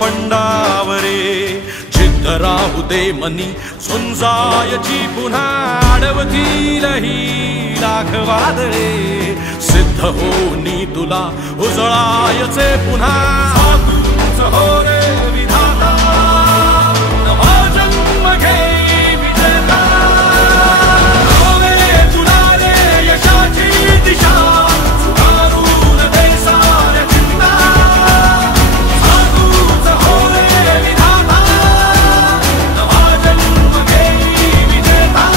पंडावरे जिद्द राहू दे मनी झुंजायची पुन्हा अडवतील ही लाख वादळे सिद्ध होनी तुला उजळायचे पुन्हा साधूच हो रे विधाता नवा जन्म घे विजेता होवे तुला रे यशाची दिशा सुधारून दे साऱ्या चिंता साधूच हो रे विधाता नवा जन्म घे विजेता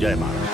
जय महाराष्ट्र।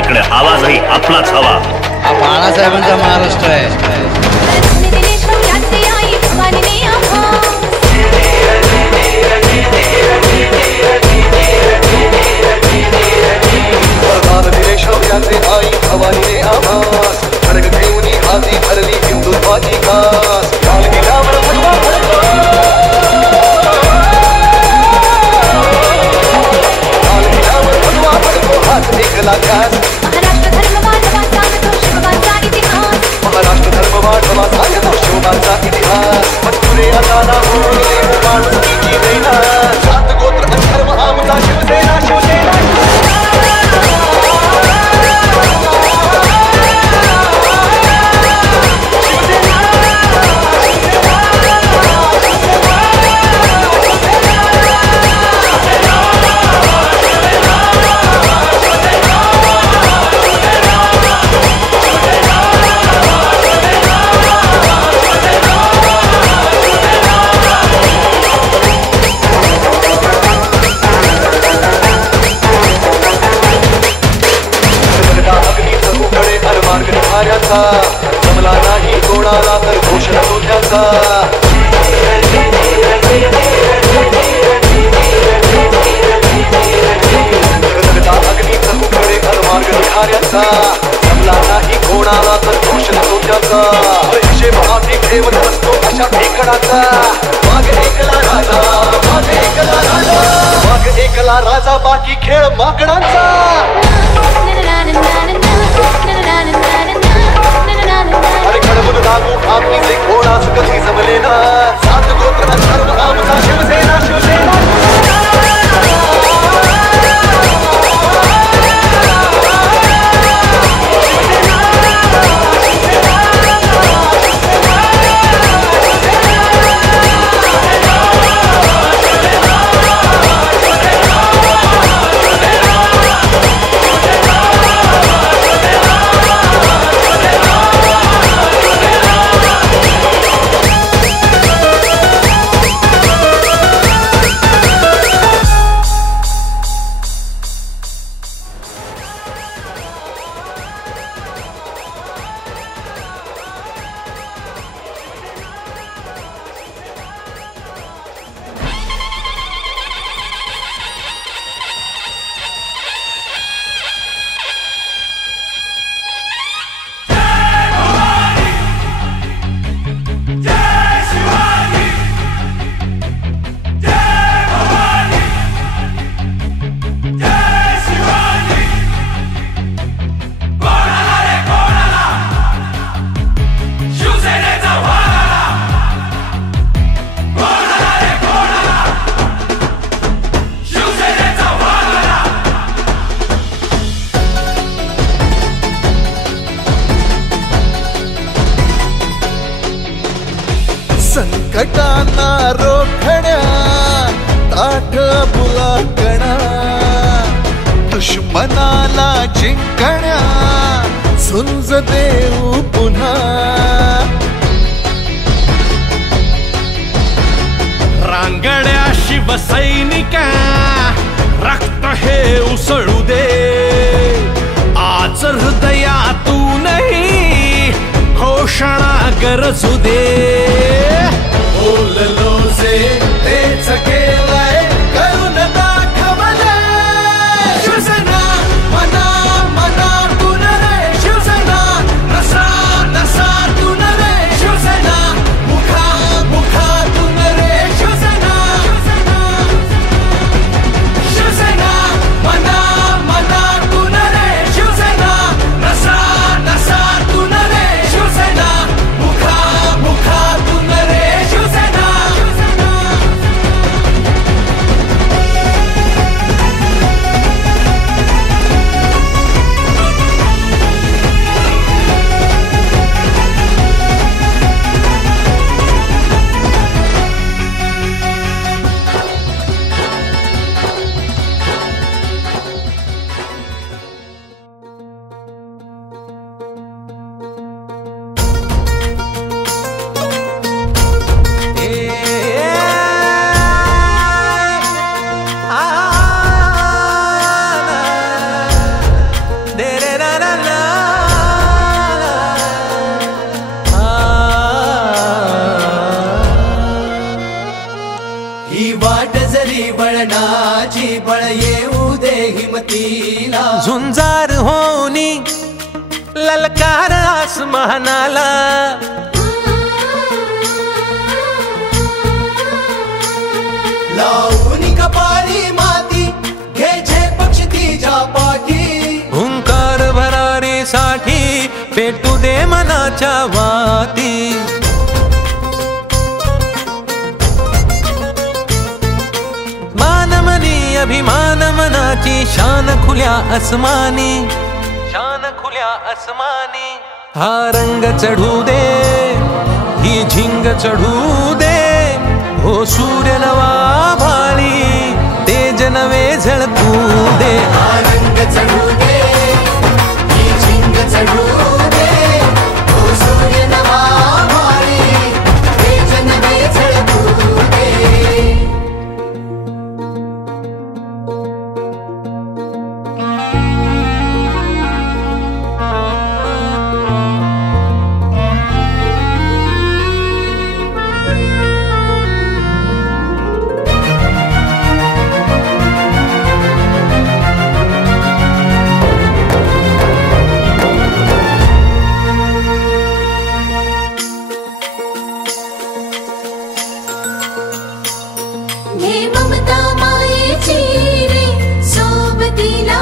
आपलाच हवा हा बाळासाहेबांचा महाराष्ट्र आहे। जमला नाही कोणाला तर घोषणा तुझ्याचा अग्नीच उकडे मार्ग निघाऱ्याचा जमला नाही कोणाला तर घोषणा तुझ्याचा हिशेब आधी ठेवत असतो अशा एकडाचा माग एकला राजा माग एकला राजा माग एकला राजा बाकी खेळ मागणांचा अरे खडबून लागू आम्ही जे कोणाच कधी जमले ना सात गोत्र अथर्व आमचा शिवसेना शिवसेना शिवसेना मनाला जिंकण्या झुंज देऊ पुन्हा रांगड्या शिवसैनिका रक्त हे उसळू दे आज हृदयातूनही घोषणा गरजू दे बोललो जे तेच केलंय करून दाखवले शिवसेना मना मनातून रे शिवसेना नसा नसातून रे शिवसेना मुखा मुखातून रे शिवसेना शिवसेना मना मनातून रे शिवसेना नसा नसातून रे शिवसेना मुखा मुखातून रे शिवसेना ही वाट जरी बळणाची बळ येऊ दे हिमतीला झुंजार होनी ललकार आसमानाला लावून कपाळी माती घे पक्ष तिच्या पाठी हुंकार भरारीसाठी पेटू दे मनाच्या वाती मानमनी अभिमान मनाची शान खुल्या आसमानी शान खुल्या आसमानी हा रंग चढू दे ही झिंग चढू दे हो सूर्य नवा भाळी तेज नवे झळकू दे हा रंग चढू दे ही झिंग चढू दे ओ सूर्य नवा भाळी तेज नवे झळकू दे हे ममता मायेची रे सोबतीला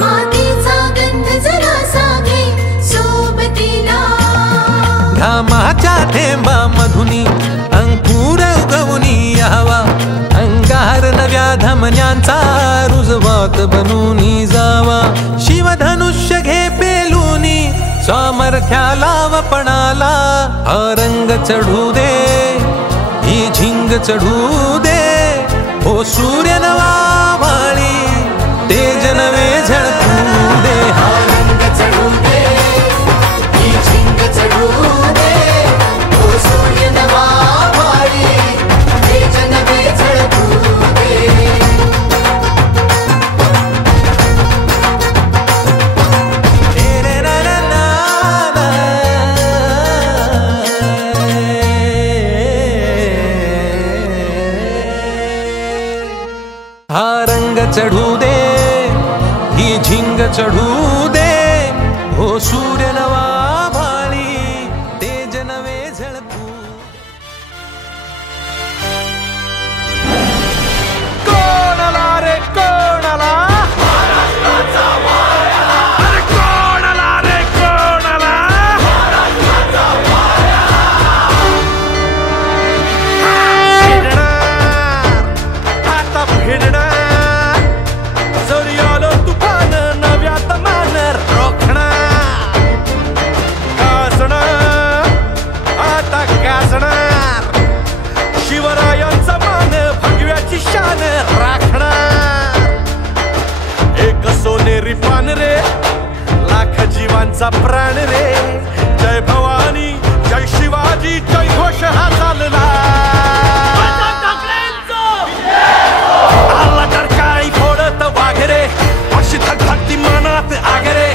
मातीचा गंध जरासा घे सोबतीला घामाच्या थेंबा मधुनी अंकुर उगवूनी यावा अंगार नव्या धमन्यांचा रुजवात बनूनी जावा शिवधनुष्य घे पेलूनी सामर्थ्याला वपणाला हा रंग चढू दे ही झिंग चढू दे हो सूर्य नवा भाळी तेज नवे झळकू दे हा रंग चढू दे ही झिंग चढू दे ओ सूर्य नवा भाळी तेज नवे झळकू दे हा रंग चढू दे ही झिंग चढू दे हो सूर्य नवा भाळी तेज नवे झळकू कोणाला रे कोणाला अरे कोणाला रे कोणाला भिडणार आता भिडणार जरी आलं तुफान नव्यात मान रोखणार गरिबांचा प्राण रे. जय भवानी जय शिवाजी जय घोष हा चालला. आला तर काळी फोडत वाघरे, अशी धगधगती मनात आगरे.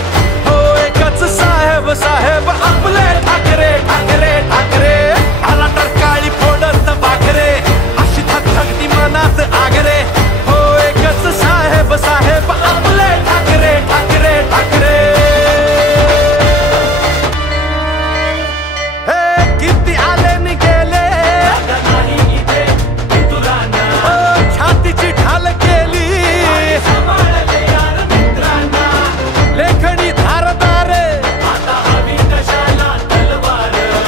हो एकच साहेब साहेब आपले ठाकरे ठाकरे ठाकरे. आला तर काळी फोडत वाघरे, अशी धगधगती मनात आगरे. हो एकच साहेब साहेब आपले ठाकरे ठाकरे ठाकरे. हे किती आले नि गेले, छातीची ढाल केली. लेखणी धारदार,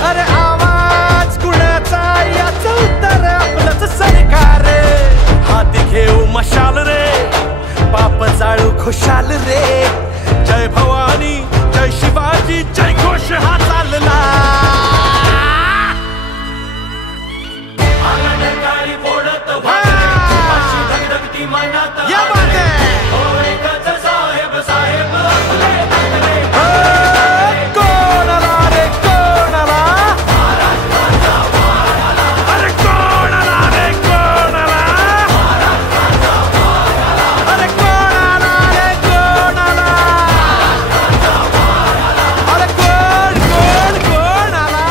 अरे आवाज कुणाचा याचं उत्तर आपलंच सरकार. हाती घेऊ मशाल रे, बाप जाळू खुशाल रे. जय भवानी जय शिवाजी जय घोष हा चालला. या बात है. कोणाला रे कोणाला, अरे कोणाला रे कोणाला, अरे कोणाला रे कोणाला, अरे कोण कोण कोणाला.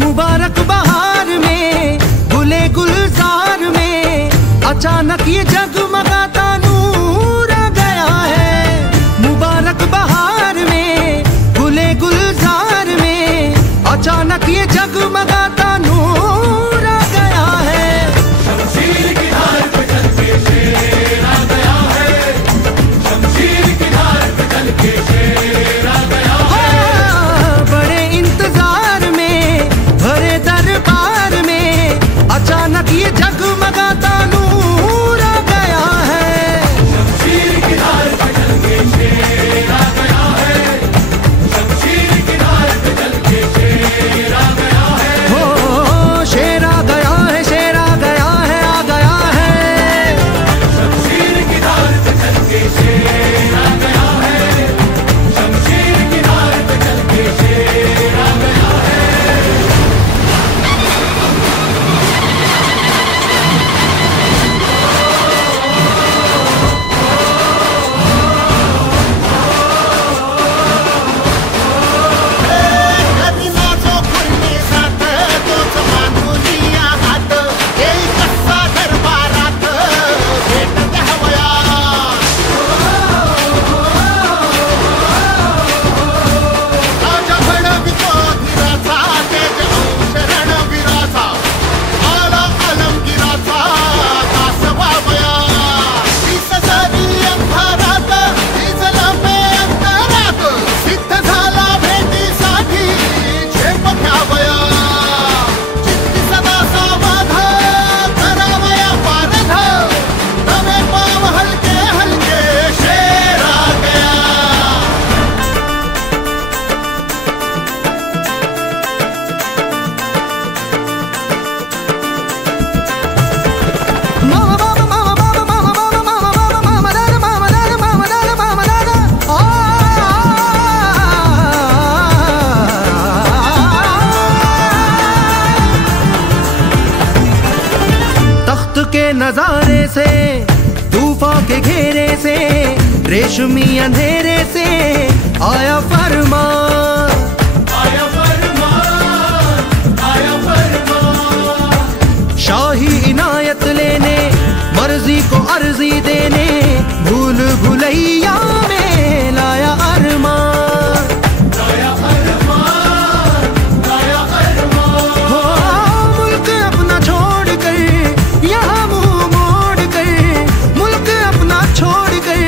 मुबारक बहार में गुले गुलजार में अचानक ये जगमगाता नूर आ गया है. मुबारक बहार में गुले गुलजार में अचानक ये जगमगाता नूर आ गया है. हाँ, बड़े इंतजार में भरे दरबार में अचानक ये जगमगाता नूर आ गया है. हो शेर आ गया है, शेर आ गया है, आ गया है. नजारे से तूफान के घेरे से रेशमी अंधेरे से आया फरमान, आया फरमान, आया फरमान. शाही इनायत लेने मर्जी को अर्जी देने भूल भुलैया में लाया अरमान, लाया अरमान, लाया अरमान. हो मुल्क अपना छोड़ कर यहाँ मुंह मोड़ कर, मुल्क अपना छोड़ कर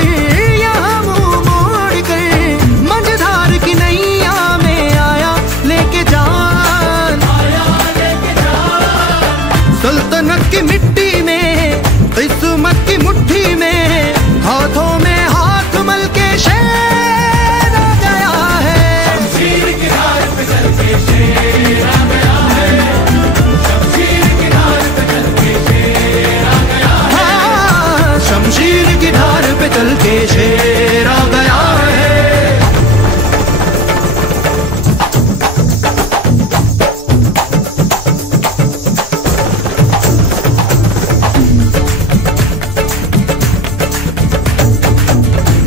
यहाँ मुंह मोड़ कर, मझधार की नई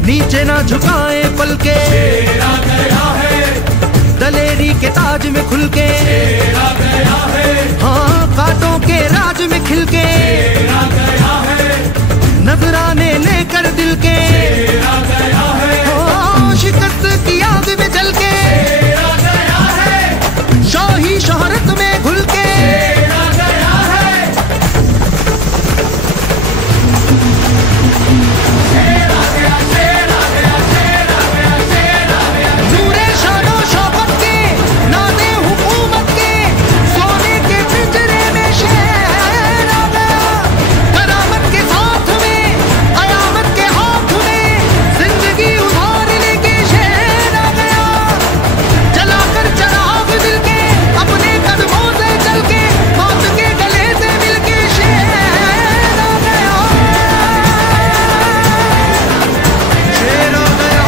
नीचे ना झुकाए पल के, आ गया है, दलेरी के ताज में खुल के, आ गया है, हाँ कांटों के राज में खिल के, आ गया है, नजराने लेकर दिल के, आ गया है, हाँ शिकस्त की आग में जल के, आ गया है, शाही शोहरत में घुल के, आ गया है, नूरे शानो शौकत के, नाज़े हुकूमत के, सोने के पिंजरे में शेर आ गया, करामत के साथ में, कयामत के हाथ में, जिंदगी उधार लेके शेर आ गया, जलाकर चराग दिल के, अपने कदमों से चल के, मौत के गले से मिल के शेर आ गया, शेर आ गया।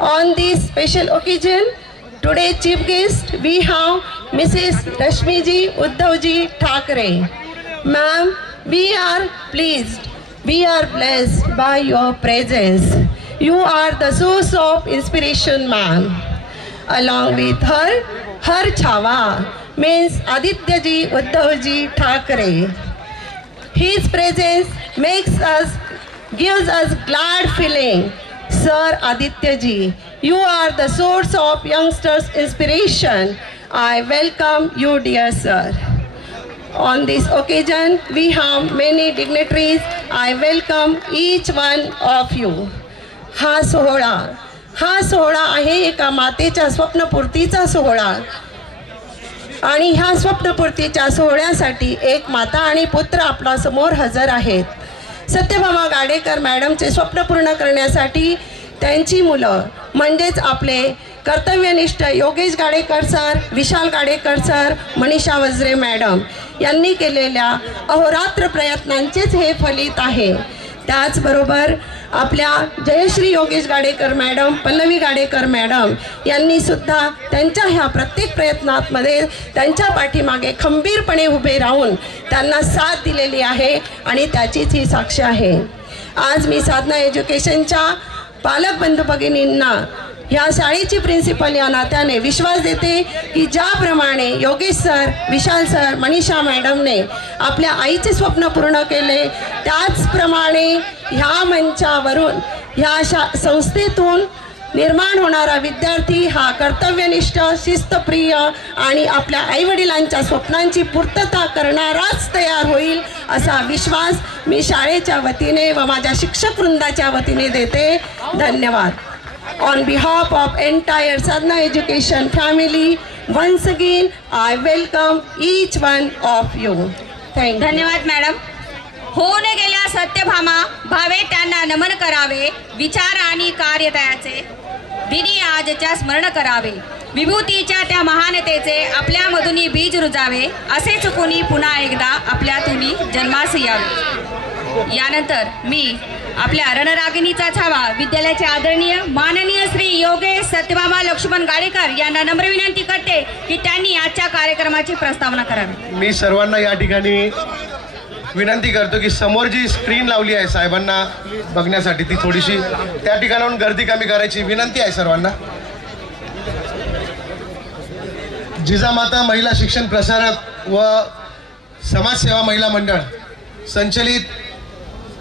On this special occasion, today's chief guest we have Mrs. Rashmiji Uddhavji Thackeray. Ma'am, we are pleased, we are blessed by your presence. You are the source of inspiration, ma'am. Along with her Chhawa means Adityaji Uddhavji Thackeray. His presence gives us glad feeling. Sir Aditya ji, you are the source of youngsters' inspiration. I welcome you, dear sir. On this occasion, we have many dignitaries. I welcome each one of you. हा सोहळा आहे एका मातेच्या स्वप्नपूर्तीचा सोहळा. आणि ह्या स्वप्नपूर्तीच्या सोहळ्यासाठी एक माता आणि पुत्र आपला समोर हजर आहेत। सत्यभामा गाडेकर मॅडमचे स्वप्न पूर्ण करण्यासाठी त्यांची मुलं म्हणजेच आपले कर्तव्यनिष्ठ योगेश गाडेकर सर, विशाल गाडेकर सर, मनीषा वज्रे मॅडम यांनी केलेल्या अहोरात्र प्रयत्नांचेच हे फलित आहे। त्याचबरोबर आपल्या जयश्री योगेश गाडेकर मॅडम, पल्लवी गाडेकर मॅडम यांनी सुद्धा त्यांच्या ह्या प्रत्येक प्रयत्नांमध्ये त्यांच्या पाठीमागे खंबीरपणे उभे राहून त्यांना साथ दिलेली आहे आणि त्याचीच ही साक्ष आहे। आज मी साधना एज्युकेशनच्या पालक बंधू भगिनींना ह्या शाळेची प्रिन्सिपल या नात्याने विश्वास देते की ज्याप्रमाणे योगेश सर, विशाल सर, मनीषा मॅडमने आपल्या आईचे स्वप्न पूर्ण केले त्याचप्रमाणे ह्या मंचावरून ह्या संस्थेतून निर्माण होणारा विद्यार्थी हा कर्तव्यनिष्ठ, शिस्तप्रिय आणि आपल्या आईवडिलांच्या स्वप्नांची पूर्तता करणाराच तयार होईल असा विश्वास मी शाळेच्या वतीने व माझ्या शिक्षक वृंदाच्या वतीने देते। धन्यवाद। On behalf of entire Sadhana Education family, once again I welcome each one of you. Thank you. धन्यवाद मॅडम। होऊन गेल्या सत्यभामा भावे त्यांना नमन करावे, विचार आणि कार्य त्याचे दिनी आजच्या स्मरण करावे, विभूतीच्या त्या महानतेचे आपल्यामधून बीज रुजावे, असे चुकून पुन्हा एकदा आपल्यातून जन्मास यावे। यानंतर मी आपल्या रणरागिणीचा छावा विद्यालयाचे आदरणीय माननीय श्री योगेश सत्यभामा लक्ष्मण गाडेकर यांना नम्र विनंती करते की त्यांनी आजच्या कार्यक्रमाची प्रस्तावना करावी। मी सर्वांना या ठिकाणी विनंती करतो की समोर जी स्क्रीन लावली आहे साहेबांना बघण्यासाठी ती थोडीशी त्या ठिकाणाहून गर्दी कमी करायची विनंती आहे सर्वांना। जिजामाता महिला शिक्षण प्रसारक व समाजसेवा महिला मंडळ संचलित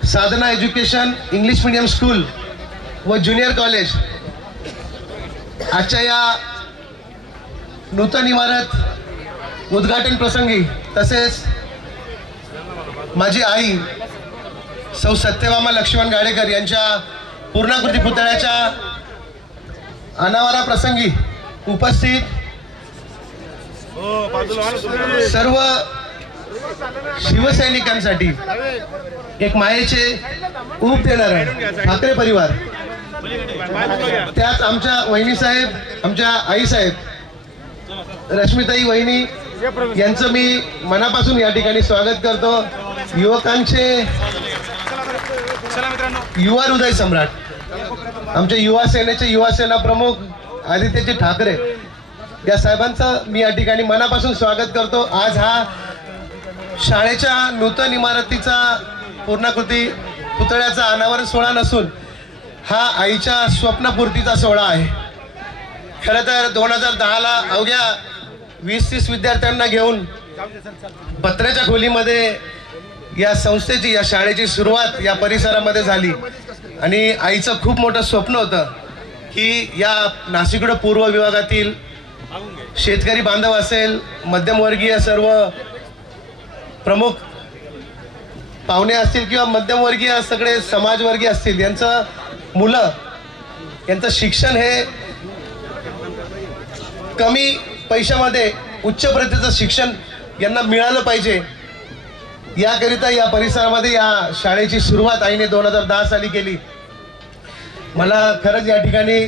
साधना एज्युकेशन इंग्लिश मीडियम स्कूल व ज्युनियर कॉलेज आजच्या या नूतन इमारत उद्घाटन प्रसंगी तसेच माझी आई सौ सत्यभामा लक्ष्मण गाडेकर यांच्या पूर्णाकृती पुतळ्याच्या अनावरा प्रसंगी उपस्थित सर्व शिवसैनिकांसाठी एक मायेचे ऊब देणारा ठाकरे परिवार, त्यात आमच्या वहिनी साहेब, आमच्या आई साहेब रश्मिताई वहिनी यांचं मी मनापासून या ठिकाणी स्वागत करतो। युवकांचे युवा हृदय सम्राट आमच्या युवा सेनेचे युवा सेना प्रमुख आदित्यजी ठाकरे या साहेबांचं मी या ठिकाणी मनापासून स्वागत करतो। आज हा शाळेच्या नूतन इमारतीचा पूर्णाकृती पुतळ्याचा अनावरण सोहळा नसून हा आईच्या स्वप्नपूर्तीचा सोहळा आहे। खरं तर 2010ला अवघ्या 20-30 विद्यार्थ्यांना घेऊन पत्र्याच्या खोलीमध्ये या संस्थेची, या शाळेची सुरुवात या परिसरामध्ये झाली आणि आईचं खूप मोठं स्वप्न होतं की या नाशिक पूर्व विभागातील शेतकरी बांधव असेल, मध्यमवर्गीय सर्व प्रमुख पाहुणे असतील किंवा मध्यमवर्गीय सगळे समाजवर्गीय असतील, यांचं मुलं यांचं शिक्षण हे कमी पैशामध्ये उच्च प्रतीचं शिक्षण यांना मिळालं पाहिजे याकरिता या परिसरामध्ये या शाळेची सुरुवात आईने 2010 साली केली। मला खरंच या ठिकाणी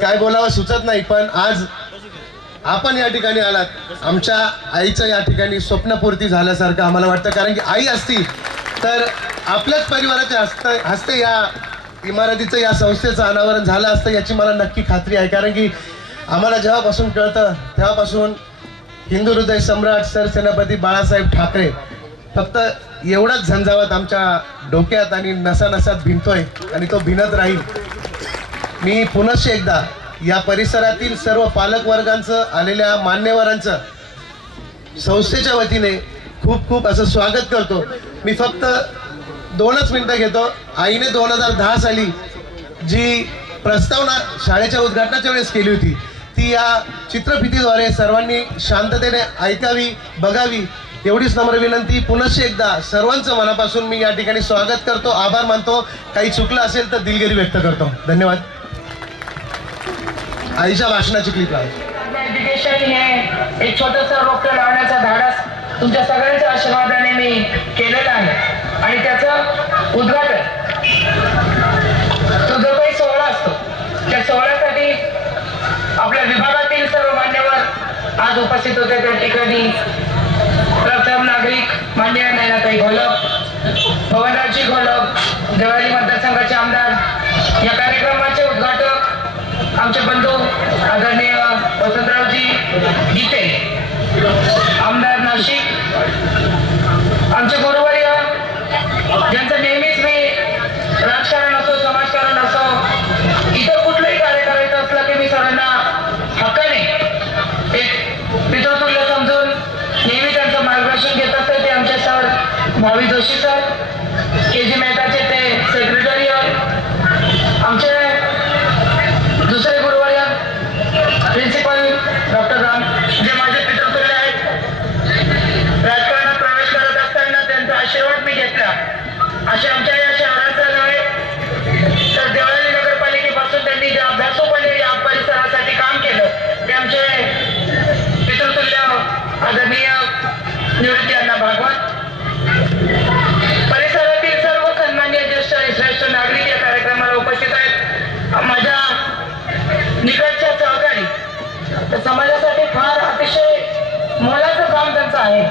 काय बोलावं सुचत नाही, पण आज आपण या ठिकाणी आलात, आमच्या आईचं या ठिकाणी स्वप्नपूर्ती झाल्यासारखं आम्हाला वाटतं। कारण की आई असती तर आपल्याच परिवाराच्या हस्ते या इमारतीचं, या संस्थेचं अनावरण झालं असतं याची मला नक्की खात्री आहे। कारण की आम्हाला जेव्हापासून कळतं तेव्हापासून हिंदू हृदय सम्राट सरसेनापती बाळासाहेब ठाकरे फक्त एवढाच झंझावात आमच्या डोक्यात आणि नसानसात भिनतोय आणि तो भिनत राहील। मी पुनश्च एकदा या परिसरातील सर्व पालक वर्गांचं, आलेल्या मान्यवरांचं संस्थेच्या वतीने खूप खूप असं स्वागत करतो। मी फक्त 2च मिनिटं घेतो। आईने 2010 साली जी प्रस्तावना शाळेच्या उद्घाटनाच्या वेळेस केली होती ती या चित्रफितीद्वारे सर्वांनी शांततेने ऐकावी, बघावी एवढीच नम्र विनंती। पुनश्च एकदा सर्वांचं मनापासून मी या ठिकाणी स्वागत करतो, आभार मानतो। काही चुकलं असेल तर दिलगिरी व्यक्त करतो। धन्यवाद। आईच्या भाषणाची क्लिप आहे। एज्युकेशन हे एक छोटंसं रोपटं लावण्याचा धाडस तुमच्या सगळ्यांच्या आशीर्वादाने मी केलेलं आहे आणि त्याचं उद्घाटन तो जो काही सोहळा असतो त्या सोहळ्यासाठी आपल्या विभागातील सर्व मान्यवर आज उपस्थित होते. त्या ठिकाणी प्रथम नागरिक मान्य नैनाताई घोलप, भवनरावजी घोलप, देवळाली मतदारसंघाचे आमदार, या कार्यक्रमाचे उद्घाटक आमचे बंधू आदरणीय वसंतरावजी गीते, आमदार नाशिक, आमचे गुरुवर्य ज्यांचं नेहमीच मी राजकारण असो समाजकारण असो इतर कुठलंही कार्य करायचं असलं की मी सरांना हक्काने एक पितृतुल्य समजून नेहमी त्यांचं मार्गदर्शन घेत असते. ते आमचे सर भावी जोशी सर, KG मेहताचे ते सेक्रेटरी, आमचे दुसरे गुरुवर्य प्रिन्सिपल डॉक्टर राम जे माझे पितृतुल्य आहेत. राजकारणात प्रवेश करत असताना त्यांचा आशीर्वाद मी घेतला. असे आमच्या या शहराचं नव्हे तर देवळाली नगरपालिकेपासून त्यांनी जे अभ्यासूपणे या परिसरासाठी काम केलं ते आमचे पितृतुल्य आदरणीय निवृत्ती अण्णा भागवत. परिसरातील सर्व सन्मान्य ज्येष्ठ आणि श्रेष्ठ नागरिक या कार्यक्रमाला उपस्थित आहेत. माझ्या निकटच्या सहकारी तर समाजासाठी फार अतिशय मोलाचं काम त्यांचं आहे.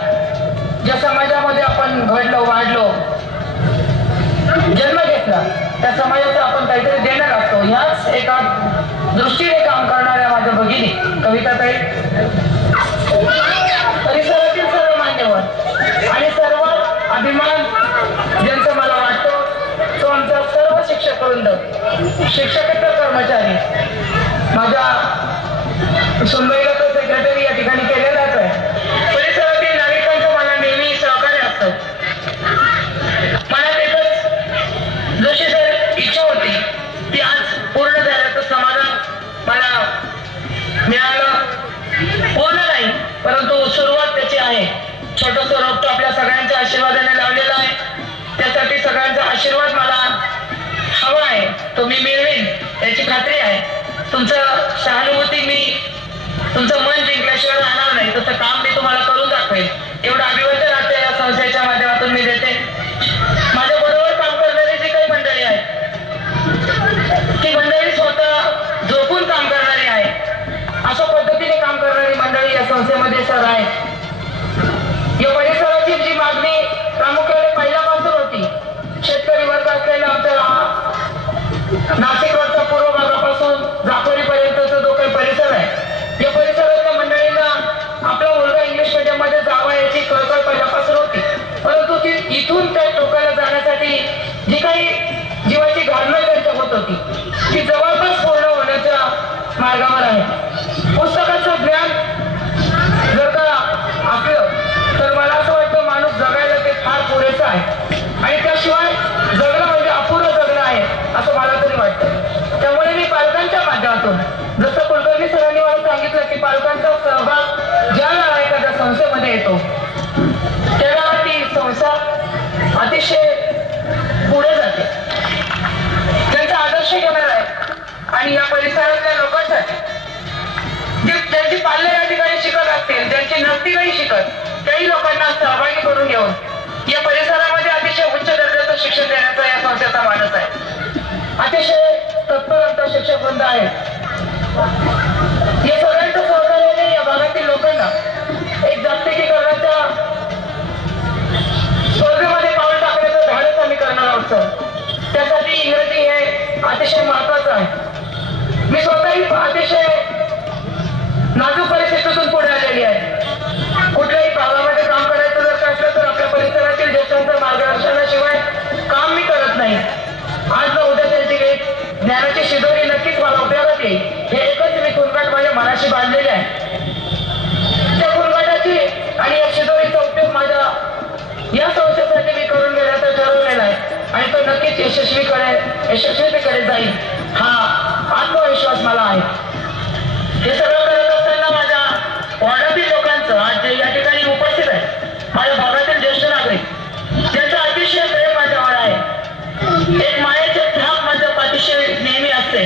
ज्या समाजामध्ये आपण घडलो वाढलो जन्म घेतला त्या समाजाचं आपण काहीतरी देणं लागतो. ह्याच एका दृष्टीने काम करणाऱ्या माझ्या भगिनी कविताताई, परिसरातील सर्व मान्यवर आणि सर्व अभिमान ज्यांचा मला वाटतो तो आमचा सर्व शिक्षक वृंद, शिक्षकेतर कर्मचारी, माझ्या सुनबाईला तो सेक्रेटरी या ठिकाणी केलेलाच आहे. परिसरातील नागरिकांचं मला नेहमी सहकार्य असतं. मला एकच जशी सर इच्छा होती ती आज पूर्ण झाल्याचं समाधान मला मिळालं. पूर्ण नाही परंतु सुरुवात त्याची आहे. छोटंसं रोपटं आपल्या सगळ्यांच्या आशीर्वादाने लावलेलं आहे. त्यासाठी सगळ्यांचा आशीर्वाद मला हवा आहे, तो मी मिळवेन याची खात्री आहे. तुमचं सहानुभूती मी तुमचं मन जिंकल्याशिवाय राहणार नाही. तसं काम मी तुम्हाला करून दाखवेल एवढं अभिवादन आता या संस्थेच्या माध्यमातून मी देते. माझ्या बरोबर काम करणारी जी काही मंडळी आहे ती मंडळी स्वतः झोपून काम करणारी आहे. अशा पद्धतीने काम करणारी मंडळी या संस्थेमध्ये सर आहे. या परिसराची जी मागणी प्रामुख्याने पहिल्यापासून होती, शेतकरी वर्ग असलेला आमचा नाशिक रोडच्या पूर्व भागापासून जाफरीपर्यंतचा जो काही परिसर आहे या परिसरातल्या मंडळींना आपला मुलगा इंग्लिश मीडियम मध्ये जावा याची कळकळ पहिल्यापासून होती. परंतु ती इथून त्या टोकाला जाण्यासाठी जी काही जीवाची घालमेल त्यांच्या होत होती ती जवळपास पूर्ण होण्याच्या मार्गावर आहे. पुस्तकाचं ज्ञान जर का असलं तर मला असं वाटतं माणूस जगायला ते फार पुरेसं आहे आणि त्याशिवाय जगणं म्हणजे अपुरं जगणं आहे असं मला तरी वाटतं. त्यामुळे मी पालकांच्या माध्यमातून जसं कुलकर्णी सरांनी मला सांगितलं की पालकांचा सहभाग ज्या वेळा एखाद्या संस्थेमध्ये येतो त्यावेळेला ती संस्था अतिशय पुढे जाते. त्यांचा आदर्श घेणार आहे आणि या परिसरातल्या लोकांसाठी ज्यांची पाल्य या ठिकाणी शिकत असतील, ज्यांची नसती काही शिकत, काही लोकांना सहभागी करून घेऊन या परिसरामध्ये अतिशय उच्च दर्जाचं शिक्षण देण्याचा या संस्थेचा मानस आहे. अतिशय तत्पर आमचा शिक्षक वृंद आहे. या सगळ्यांच्या सहकार्याने या भागातील लोकांना एक जागतिकीकरणाच्या स्पर्धेमध्ये पाऊल टाकण्याचं धाडस आम्ही करणार आहोत सर. त्यासाठी इंग्रजी हे अतिशय महत्वाचं आहे. मी स्वतःही अतिशय नाजूक परिस्थितीतून पुढे आलेली आहे. कुठल्याही भागामध्ये काम करायचं जर का असलं तर आपल्या परिसरातील ज्येष्ठांच्या मार्गदर्शनाशिवाय काम मी करत नाही. आज न उद्या त्यांची एक ज्ञानाची शिदोरी नक्कीच मला उपयोगात येईल. हे एकच मी कुंभाट माझ्या मनाशी बांधलेले आहे. त्या कुंभाटाची आणि या शिदोरीचा उपयोग माझ्या या संस्थेसाठी मी करून घेण्याचं ठरवलेला आहे आणि तो नक्कीच यशस्वीतेकडे जाईल हा आत्मविश्वास मला आहे. हे सगळं करत असताना माझ्या वाड्यातील लोकांचं आज जे या ठिकाणी उपस्थित आहे, माझ्या भागातील ज्येष्ठ नागरिक ज्यांचा अतिशय प्रेम माझ्यावर आहे, एक मायेचे थाप माझ्या पाठीशी नेहमी असते,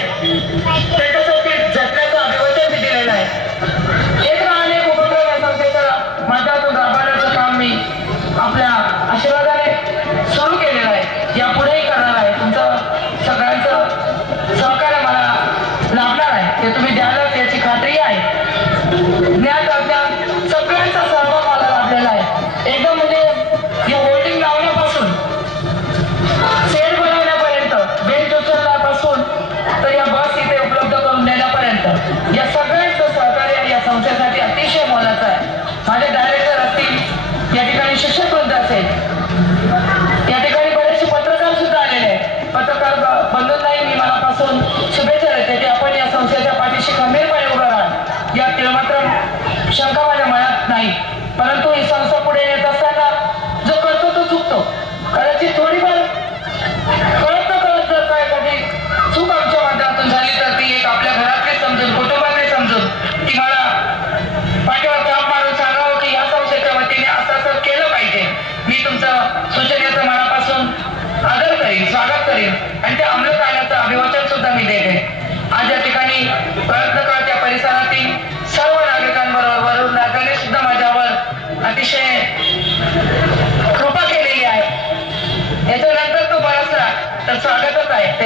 त्याच्यासाठी झटण्याचं अभिवचन मी दिलेलं आहे.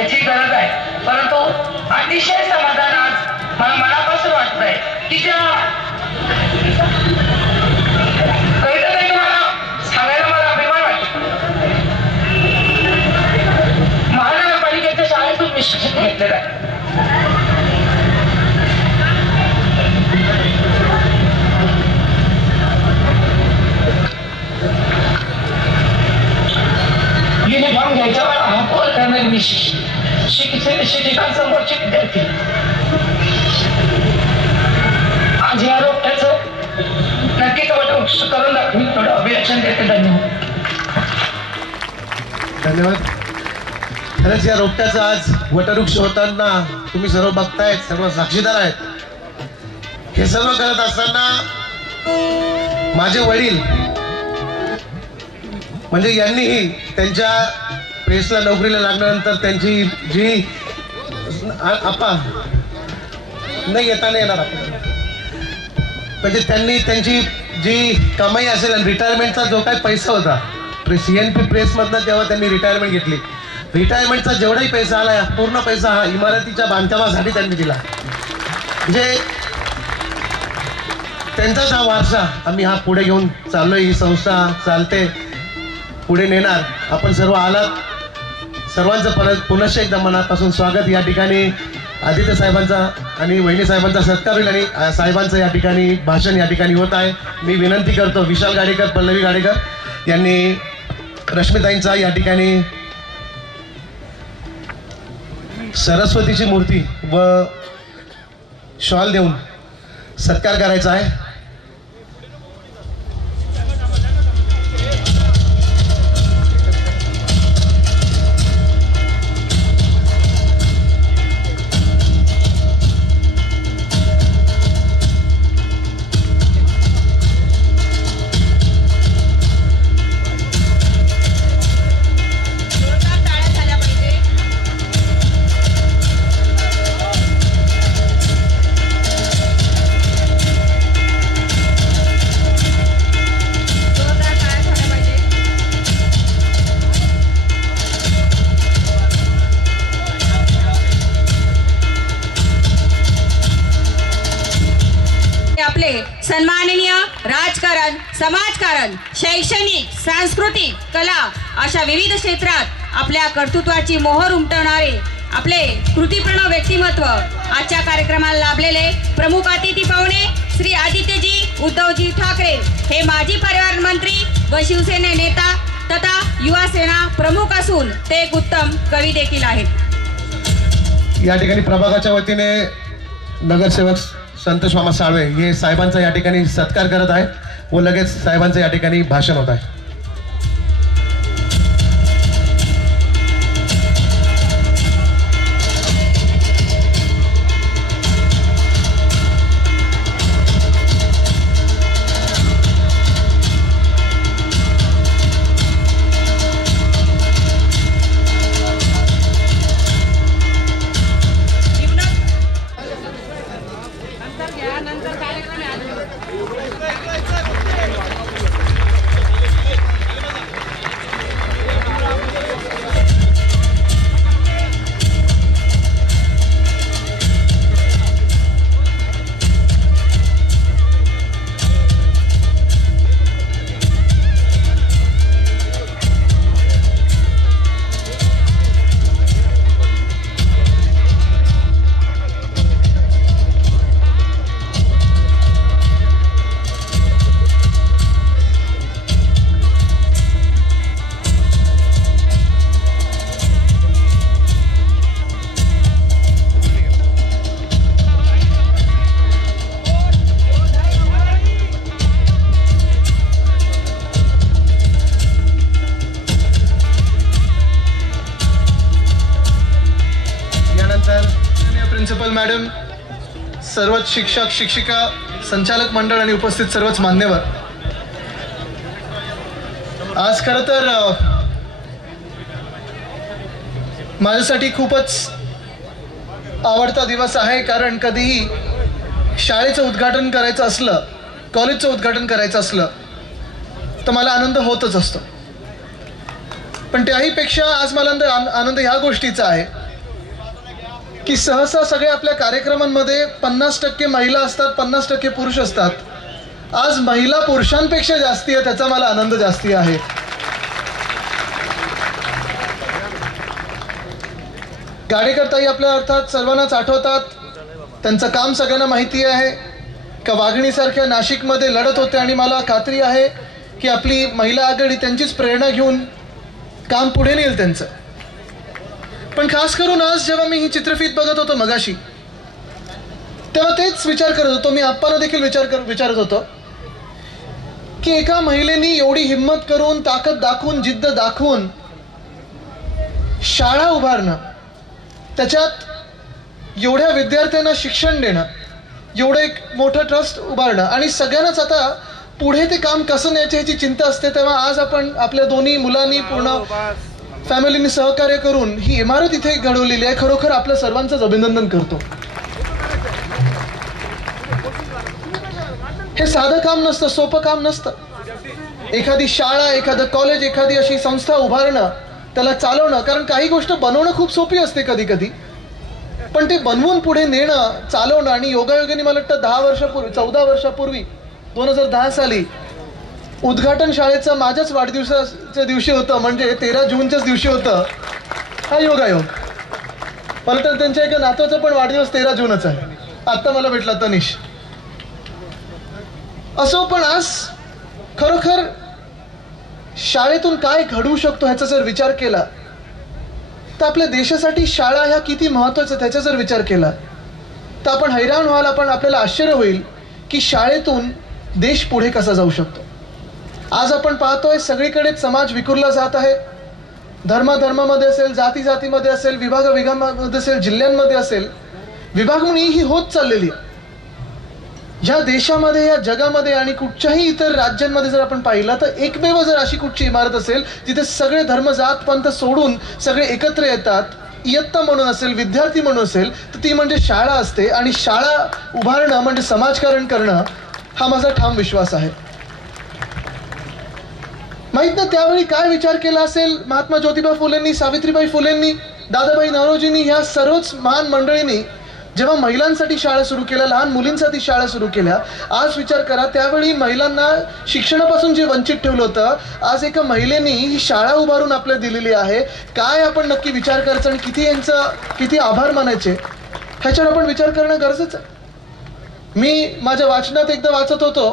याची गरज आहे. परंतु अतिशय समाधान आज मला मनापासून वाटतंय की त्या कविताताई तुम्हाला सांगायला मला अभिमान वाटतो. महानगरपालिकेच्या शाळेतून मी शिक्षण घेतलेलं आहे. युनिफॉर्म घ्यायच्या वेळा हातवर करणारी मी शिक्षकांसमोरचे विद्यार्थी आज या रोपट्याचं नक्कीच वटवृक्ष करून दाखवी थोडं अभिरक्षण देते. धन्यवाद. धन्यवाद. खरंच या रोपट्याचं आज वटवृक्ष होताना तुम्ही सर्व बघतायत, सर्व साक्षीदार आहेत. हे सर्व करत असताना माझे वडील म्हणजे यांनीही त्यांच्या प्रेसला नोकरीला लागल्यानंतर त्यांची जी आपा नाही येता नाही येणार आपण म्हणजे त्यांनी त्यांची जी कमाई असेल आणि रिटायरमेंटचा जो काही पैसा होता CNP प्रेसमधनं जेव्हा त्यांनी रिटायरमेंट घेतली, रिटायरमेंटचा जेवढाही पैसा आला पूर्ण पैसा हा इमारतीच्या बांधकामासाठी त्यांनी दिला. म्हणजे त्यांचाच हा वारसा आम्ही हा पुढे घेऊन चाललोय. ही संस्था चालते, पुढे नेणार. आपण सर्व आलात, सर्वांचं पुनश्च एकदा मनापासून स्वागत. या ठिकाणी आदित्य साहेबांचा आणि वहिनी साहेबांचा सत्कार होईल आणि साहेबांचं या ठिकाणी भाषण या ठिकाणी होत आहे. मी विनंती करतो विशाल गाडेकर, पल्लवी गाडेकर यांनी रश्मिताईंचा या ठिकाणी सरस्वतीची मूर्ती व शॉल देऊन सत्कार करायचा आहे. सन्माननीय राजकारण, समाजकारण, शैक्षणिक, सांस्कृतिक, कला अशा विविध क्षेत्रात आपल्या कर्तृत्वाची मोहर उमटवणारे आपले कृतीप्रणव व्यक्तिमत्व आजच्या कार्यक्रमाला लाभलेले प्रमुख अतिथी पाहुणे श्री आदित्यजी उद्धवजी ठाकरे हे माजी परिवहन मंत्री व शिवसेना नेता तथा युवा सेना प्रमुख असून ते एक उत्तम कवी देखील आहेत. या ठिकाणी प्रभागाच्या वतीने नगरसेवक संतोष मामा साळवे हे साहेबांचा या ठिकाणी सत्कार करत आहे व लगेच साहेबांचं या ठिकाणी भाषण होत आहे. प्रिन्सिपल मॅडम, सर्वच शिक्षक शिक्षिका, संचालक मंडळ आणि उपस्थित सर्वच मान्यवर, आज खरं तर माझ्यासाठी खूपच आवडता दिवस आहे. कारण कधीही शाळेचं उद्घाटन करायचं असलं, कॉलेजचं उद्घाटन करायचं असलं तर मला आनंद होतच असतो. पण त्याहीपेक्षा आज मला आनंद ह्या गोष्टीचा आहे की सहसा सगळ्या आपल्या कार्यक्रमांमध्ये 50% महिला असतात, 50% पुरुष असतात. आज महिला पुरुषांपेक्षा जास्ती आहे, त्याचा मला आनंद जास्ती आहे. गाडेकरताई आपल्या अर्थात सर्वांनाच आठवतात. त्यांचं काम सगळ्यांना माहिती आहे का वाघणीसारख्या नाशिकमध्ये लढत होते आणि मला खात्री आहे की आपली महिला आघाडी त्यांचीच प्रेरणा घेऊन काम पुढे नेईल त्यांचं. पण खास करून आज जेव्हा मी ही चित्रफीत बघत होतो मगाशी, तेव्हा तेच विचार करत होतो. मी आप्पांना देखील विचारत होतो की एका महिलेनी एवढी हिंमत करून, ताकद दाखवून, जिद्द दाखवून शाळा उभारणं, त्याच्यात एवढ्या विद्यार्थ्यांना शिक्षण देणं, एवढं एक मोठं ट्रस्ट उभारणं आणि सगळ्यांनाच आता पुढे ते काम कसं न्यायचं ह्याची चिंता असते. तेव्हा आज आपण आपल्या दोन्ही मुलांनी, पूर्ण फॅमिलीनी सहकार्य करून ही इमारत इथे घडवलेली आहे. खरोखर आपल्या सर्वांचंच अभिनंदन करतो. हे साधं काम नसतं, सोपं काम नसतं. एखादी शाळा, एखादं कॉलेज, एखादी अशी संस्था उभारणं, त्याला चालवणं, कारण काही गोष्ट बनवणं खूप सोपी असते कधी कधी, पण ते बनवून पुढे नेणं, चालवणं. आणि योगायोगाने मला वाटतं 14 वर्षापूर्वी 2010 साली उद्घाटन शाळेचं माझ्याच वाढदिवसाच्या दिवशी होतं, म्हणजे 13 जूनच्याच दिवशी होतं. हा योगायोग. मला तर त्यांच्या एका नातवाचा पण वाढदिवस 13 जूनच आहे. आत्ता मला भेटला तनिष. असो, पण आज खरोखर शाळेतून काय घडवू शकतो ह्याचा जर विचार केला तर आपल्या देशासाठी शाळा ह्या किती महत्त्वाच्या त्याचा जर विचार केला तर आपण हैराण व्हाल. आपल्याला आश्चर्य होईल की शाळेतून देश पुढे कसा जाऊ शकतो. आज आपण पाहतोय सगळीकडे समाज विखुरला जात आहे. धर्मामध्ये असेल, जातीमध्ये असेल, विभागामध्ये असेल, जिल्ह्यांमध्ये असेल, विभागणी ही होत चाललेली आहे. या देशामध्ये, या जगामध्ये आणि कुठच्याही इतर राज्यांमध्ये जर आपण पाहिलं तर एकमेव जर अशी कुठची इमारत असेल जिथे सगळे धर्म, जात, पंथ सोडून सगळे एकत्र येतात, इयत्ता म्हणून असेल, विद्यार्थी म्हणून असेल, तर ती म्हणजे शाळा असते. आणि शाळा उभारणं म्हणजे समाजकारण करणं हा माझा ठाम विश्वास आहे. माहित ना त्यावेळी काय विचार केला असेल महात्मा ज्योतिबा फुलेंनी, सावित्रीबाई फुलेंनी, दादाभाई नौरोजींनी, ह्या सर्वच महान मंडळींनी जेव्हा महिलांसाठी शाळा सुरू केल्या, लहान मुलींसाठी शाळा सुरू केल्या. आज विचार करा, त्यावेळी महिलांना शिक्षणापासून जे वंचित ठेवलं होतं, आज एका महिलेनी ही शाळा उभारून आपल्याला दिलेली आहे. काय आपण नक्की विचार करायचा आणि किती आभार मानायचे ह्याच्यावर आपण विचार करणं गरजेचं आहे. मी माझ्या वाचनात एकदा वाचत होतो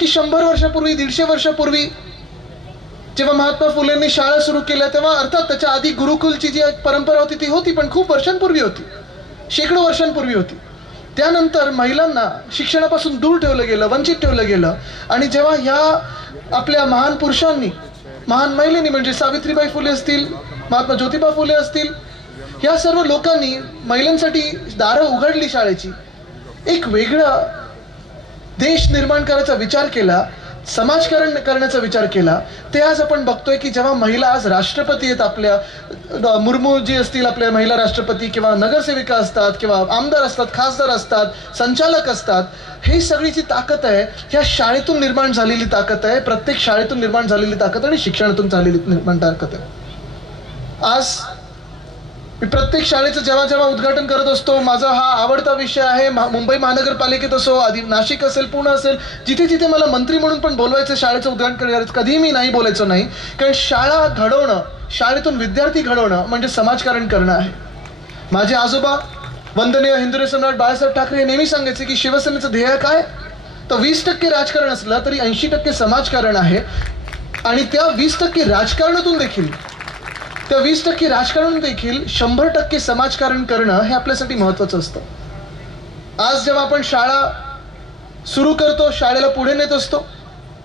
की 100 वर्षापूर्वी, 150 वर्षापूर्वी जेव्हा महात्मा फुलेंनी शाळा सुरू केल्या, तेव्हा अर्थात त्याच्या आधी गुरुकुलची जी परंपरा होती ती होती, पण खूप वर्षांपूर्वी होती, शेकडो वर्षांपूर्वी होती. त्यानंतर महिलांना शिक्षणापासून दूर ठेवलं गेलं, वंचित ठेवलं गेलं. आणि जेव्हा ह्या आपल्या महान पुरुषांनी, महान महिलांनी म्हणजे सावित्रीबाई फुले असतील, महात्मा ज्योतिबा फुले असतील, ह्या सर्व लोकांनी महिलांसाठी दारं उघडली शाळेची, एक वेगळा देश निर्माण करायचा विचार केला, समाजकारण करण्याचा विचार केला. ते आज आपण बघतोय की जेव्हा महिला आज राष्ट्रपती आहेत, आपल्या मुर्मू जी असतील आपल्या महिला राष्ट्रपती, किंवा नगरसेविका असतात, किंवा आमदार असतात, खासदार असतात, संचालक असतात, हे सगळीची ताकद आहे ह्या शाळेतून निर्माण झालेली ताकद आहे. प्रत्येक शाळेतून निर्माण झालेली ताकद आणि शिक्षणातून झालेली निर्माण ताकद आहे. आज मी प्रत्येक शाळेचं जेव्हा उद्घाटन करत असतो, माझा हा आवडता विषय आहे. मुंबई महानगरपालिकेत असो, आधी नाशिक असेल, पुणे असेल, जिथे जिथे मला मंत्री म्हणून पण बोलवायचं, शाळेचं उद्घाटन करायचं, कधीही मी नाही बोलायचो नाही. कारण शाळा घडवणं, शाळेतून विद्यार्थी घडवणं म्हणजे समाजकारण करणं आहे. माझे आजोबा वंदनीय हिंदू सम्राट बाळासाहेब ठाकरे हे नेहमी सांगायचे की शिवसेनेचं ध्येय काय, तर 20% राजकारण असलं तरी 80% समाजकारण आहे. आणि त्या 20% राजकारणातून देखील, त्या 20% राजकारण देखील 100% समाजकारण करणं हे आपल्यासाठी महत्त्वाचं असतं. आज जेव्हा आपण शाळा सुरू करतो, शाळेला पुढे नेत असतो,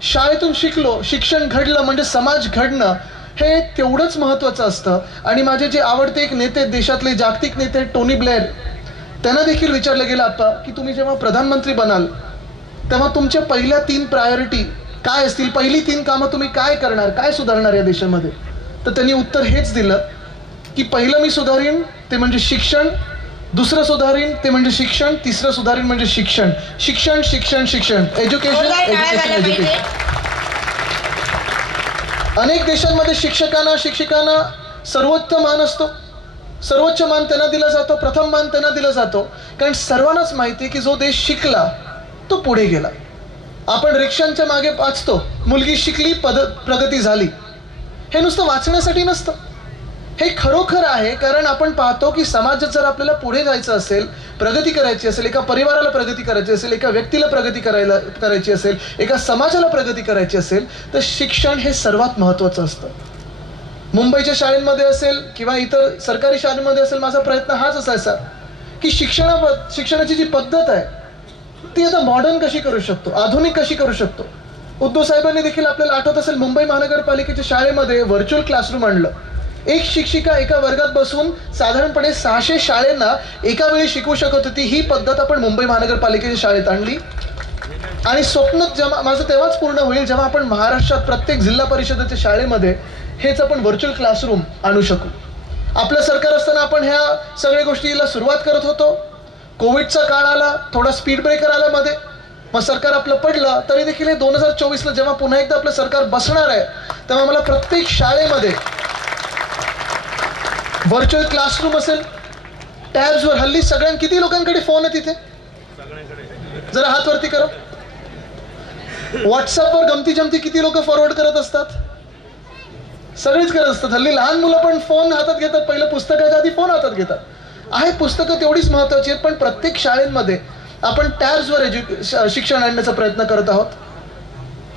शाळेतून शिकलो, शिक्षण घडलं म्हणजे समाज घडणं हे तेवढंच महत्त्वाचं असतं. आणि माझे जे आवडते एक नेते, देशातले जागतिक नेते टोनी ब्लेअर, त्यांना देखील विचारलं गेलं आता की तुम्ही जेव्हा प्रधानमंत्री बनाल तेव्हा तुमच्या पहिल्या 3 प्रायोरिटी काय असतील, पहिली 3 कामं तुम्ही काय करणार, काय सुधारणार या देशामध्ये. तर त्यांनी उत्तर हेच दिलं की पहिलं मी सुधारीन ते म्हणजे शिक्षण, दुसरं सुधारीन ते म्हणजे शिक्षण, तिसरं सुधारीन म्हणजे शिक्षण, शिक्षण, शिक्षण, शिक्षण, एज्युकेशन, एज्युकेशन, एज्युकेशन. अनेक देशांमध्ये शिक्षकांना सर्वोच्च मान असतो, सर्वोच्च मान त्यांना दिला जातो, प्रथम मान त्यांना दिला जातो, कारण सर्वांनाच माहिती की जो देश शिकला तो पुढे गेला. आपण रिक्षांच्या मागे वाचतो, मुलगी शिकली प्रगती झाली. हे नुसतं वाचण्यासाठी नसतं, हे खरोखर आहे. कारण आपण पाहतो की समाजात जर आपल्याला पुढे जायचं असेल, प्रगती करायची असेल, एका परिवाराला प्रगती करायची असेल, एका व्यक्तीला प्रगती करायची असेल, एका समाजाला प्रगती करायची असेल, तर शिक्षण हे सर्वात महत्त्वाचं असतं. मुंबईच्या शाळेंमध्ये असेल किंवा इतर सरकारी शाळांमध्ये असेल, माझा प्रयत्न हाच असायचा की शिक्षणाची जी पद्धत आहे ती आता मॉडर्न कशी करू शकतो, आधुनिक कशी करू शकतो. उद्धव साहेबांनी देखील आपल्याला आठवत असेल, मुंबई महानगरपालिकेच्या शाळेमध्ये व्हर्च्युअल क्लासरूम आणलं. एक शिक्षिका एका वर्गात बसून साधारणपणे 600 शाळेंना एका वेळी शिकवू शकत होती. ही पद्धत आपण मुंबई महानगरपालिकेच्या शाळेत आणली आणि स्वप्न जेव्हा माझं तेव्हाच पूर्ण होईल जेव्हा आपण महाराष्ट्रात प्रत्येक जिल्हा परिषदेच्या शाळेमध्ये हेच आपण व्हर्च्युअल क्लासरूम आणू शकू. आपलं सरकार असताना आपण ह्या सगळ्या गोष्टीला सुरुवात करत होतो. कोविडचा काळ आला, थोडा स्पीड ब्रेकर आला मध्ये, मग सरकार आपलं पडलं. तरी देखील हे 2024ला जेव्हा पुन्हा एकदा आपलं सरकार बसणार आहे तेव्हा मला प्रत्येक शाळेमध्ये व्हर्च्युअल क्लासरूम असेल, टॅब्सवर. हल्ली किती लोकांकडे फोन आहे तिथे? जरा हात वरती करा. व्हॉट्सअपवर गमती जमती किती लोक फॉरवर्ड करत असतात? सगळीच करत असतात. हल्ली लहान मुलं पण फोन हातात घेतात, पहिलं पुस्तकाच्या आधी फोन हातात घेतात. पुस्तकं तेवढीच महत्वाची आहेत, पण प्रत्येक शाळेमध्ये आपण टॅब्सवर शिक्षण आणण्याचा प्रयत्न करत आहोत.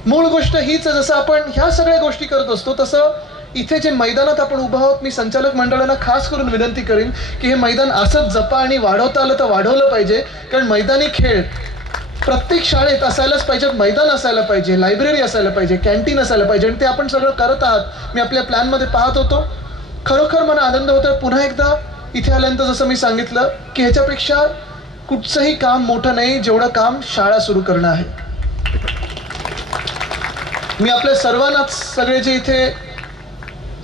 मूळ गोष्ट हीच आहे, जसं आपण ह्या सगळ्या गोष्टी करत असतो तसं इथे जे मैदानात आपण उभं आहोत, मी संचालक मंडळाला खास करून विनंती करीन की हे मैदान असंच जपा आणि वाढवता आलं तर वाढवलं पाहिजे. कारण मैदानी खेळ प्रत्येक शाळेत असायलाच पाहिजे. मैदान असायला पाहिजे, लायब्ररी असायला पाहिजे, कॅन्टीन असायला पाहिजे, आणि ते आपण सगळं करत आहात. मी आपल्या प्लॅनमध्ये पाहत होतो. खरोखर मला आनंद होतोय पुन्हा एकदा इथे आल्यानंतर. जसं मी सांगितलं की ह्याच्यापेक्षा कुठचंही काम मोठं नाही जेवढं काम शाळा सुरू करणं आहे. मी आपल्या सर्वांनाच, सगळे जे इथे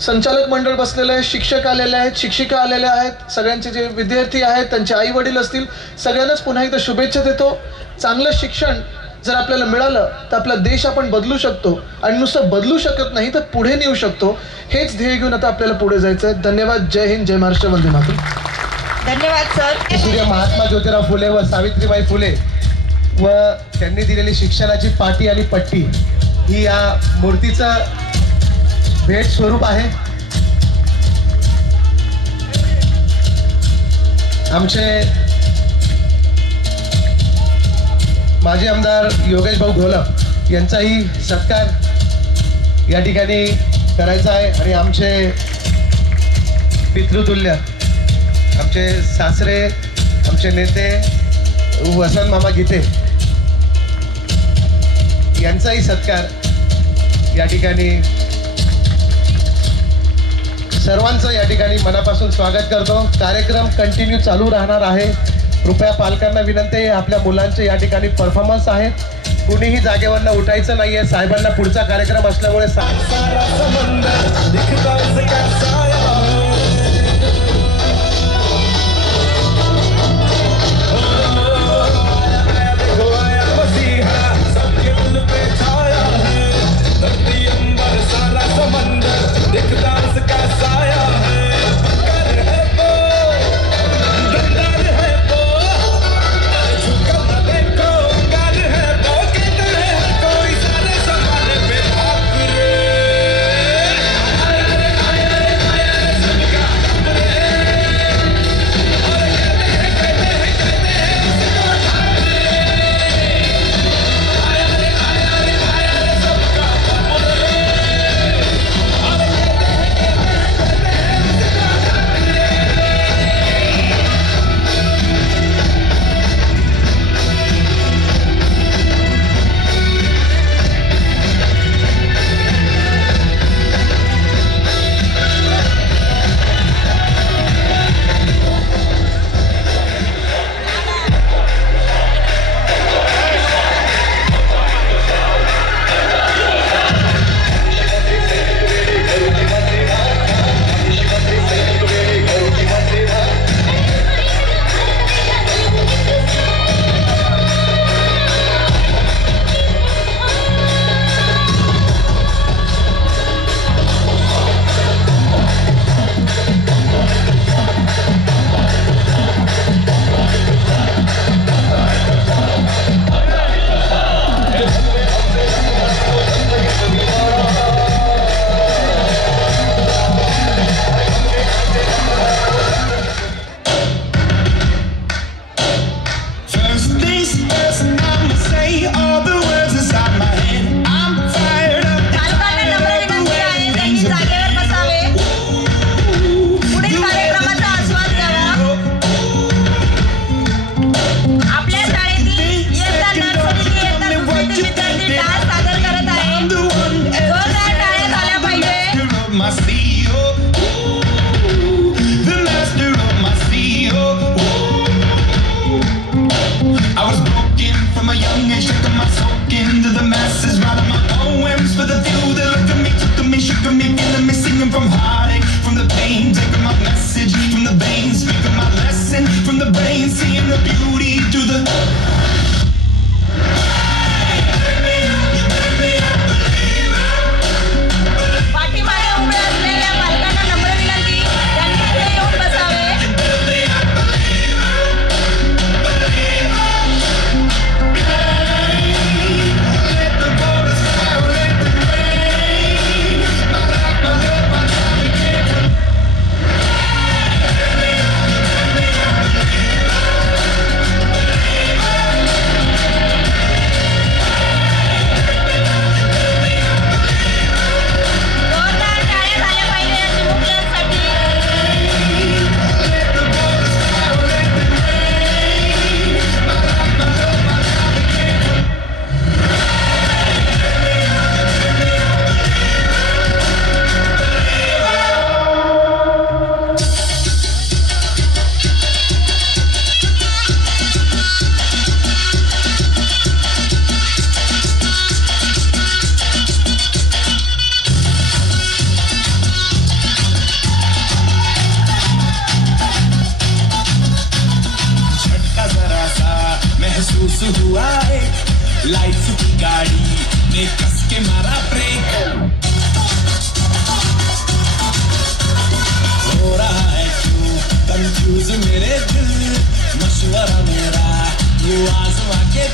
संचालक मंडळ बसलेलं आहे, शिक्षक आलेले आहेत, शिक्षिका आलेल्या आहेत, सगळ्यांचे जे विद्यार्थी आहेत, त्यांचे आई वडील असतील, सगळ्यांनाच पुन्हा एकदा शुभेच्छा देतो. चांगलं शिक्षण जर आपल्याला मिळालं तर आपला देश आपण बदलू शकतो, आणि नुसतं बदलू शकत नाही तर पुढे नेऊ शकतो. हेच ध्येय घेऊन आता आपल्याला पुढे जायचं आहे. धन्यवाद. जय हिंद, जय महाराष्ट्र, वंदे मातरम. धन्यवाद सर. सूर्य महात्मा ज्योतिराव फुले व सावित्रीबाई फुले व त्यांनी दिलेली शिक्षणाची पाटी आणि पट्टी ही या मूर्तीचं भेट स्वरूप आहे. आमचे माजी आमदार योगेश भाऊ घोलप यांचाही सत्कार या ठिकाणी करायचा आहे. आणि आमचे पितृतुल्य, आमचे सासरे, आमचे नेते वसंत मामा गीते यांचाही सत्कार या ठिकाणी, सर्वांचं या ठिकाणी मनापासून स्वागत करतो. कार्यक्रम कंटिन्यू चालू राहणार आहे. कृपया पालकांना विनंती आहे, आपल्या मुलांचे या ठिकाणी परफॉर्मन्स आहेत, कुणीही जागेवरनं उठायचं नाहीये. साहेबांना पुढचा कार्यक्रम असल्यामुळे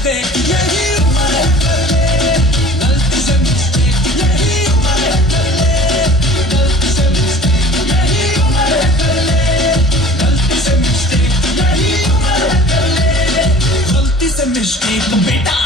देख यही उम्र कर ले, गलती से मिस्टेक यही उम्र कर ले, गलती से मिस्टेक यही उम्र कर ले, गलती से मिस्टेक यही उम्र कर ले, गलती से मिस्टेक बेटा।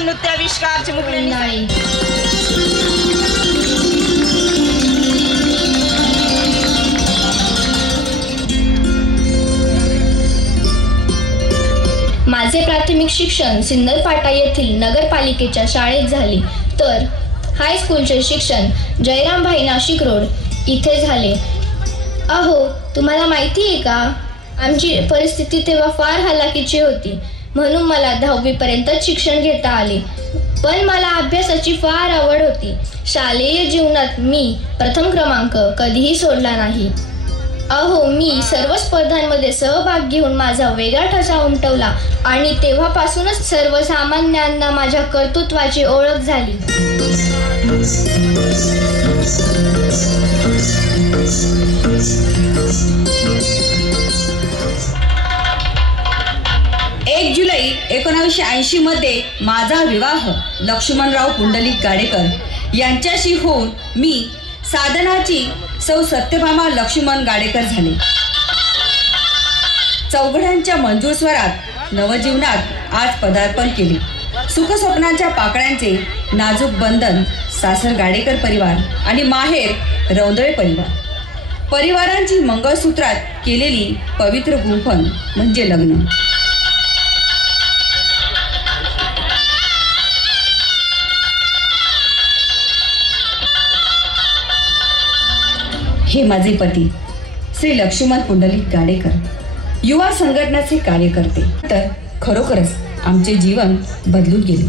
नृत्याविष्कार चिमुकले माझे प्राथमिक शिक्षण सिन्नरपाटा येथील नगरपालिकेच्या शाळेत झाले, तर हायस्कूलचे शिक्षण जयरामभाई नाशिक रोड इथे झाले. अहो, तुम्हाला माहिती आहे का, आमची परिस्थिती तेव्हा फार हलाखीची होती, म्हणून मला 10वी पर्यंतच शिक्षण घेता आले. पण मला अभ्यासाची फार आवड होती. शालेय जीवनात मी प्रथम क्रमांक कधीही सोडला नाही. अहो, मी सर्व स्पर्धांमध्ये सहभाग घेऊन माझा वेगळा ठसा उमटवला आणि तेव्हापासूनच सर्वसामान्यांना माझ्या कर्तृत्वाची ओळख झाली. 1 जुलै 1980 मध्ये माझा विवाह लक्ष्मणराव पुंडलिक गाडेकर यांच्याशी होऊन मी साधनाची सौ सत्यभामा लक्ष्मण गाडेकर झाले. चौघड्यांच्या मंजूर स्वरात नवजीवनात आज पदार्पण केले. सुखस्वप्नांच्या पाकळ्यांचे नाजूक बंधन सासर गाडेकर परिवार आणि माहेर रौंदळे परिवार. परिवारांची मंगळसूत्रात केलेली पवित्र गुंफण म्हणजे लग्न. हे माझे पती श्री लक्ष्मण पुंडलिक गाडेकर, युवा संघटनाचे कार्यकर्ते. तर खरोखरच आमचे जीवन बदलून गेले.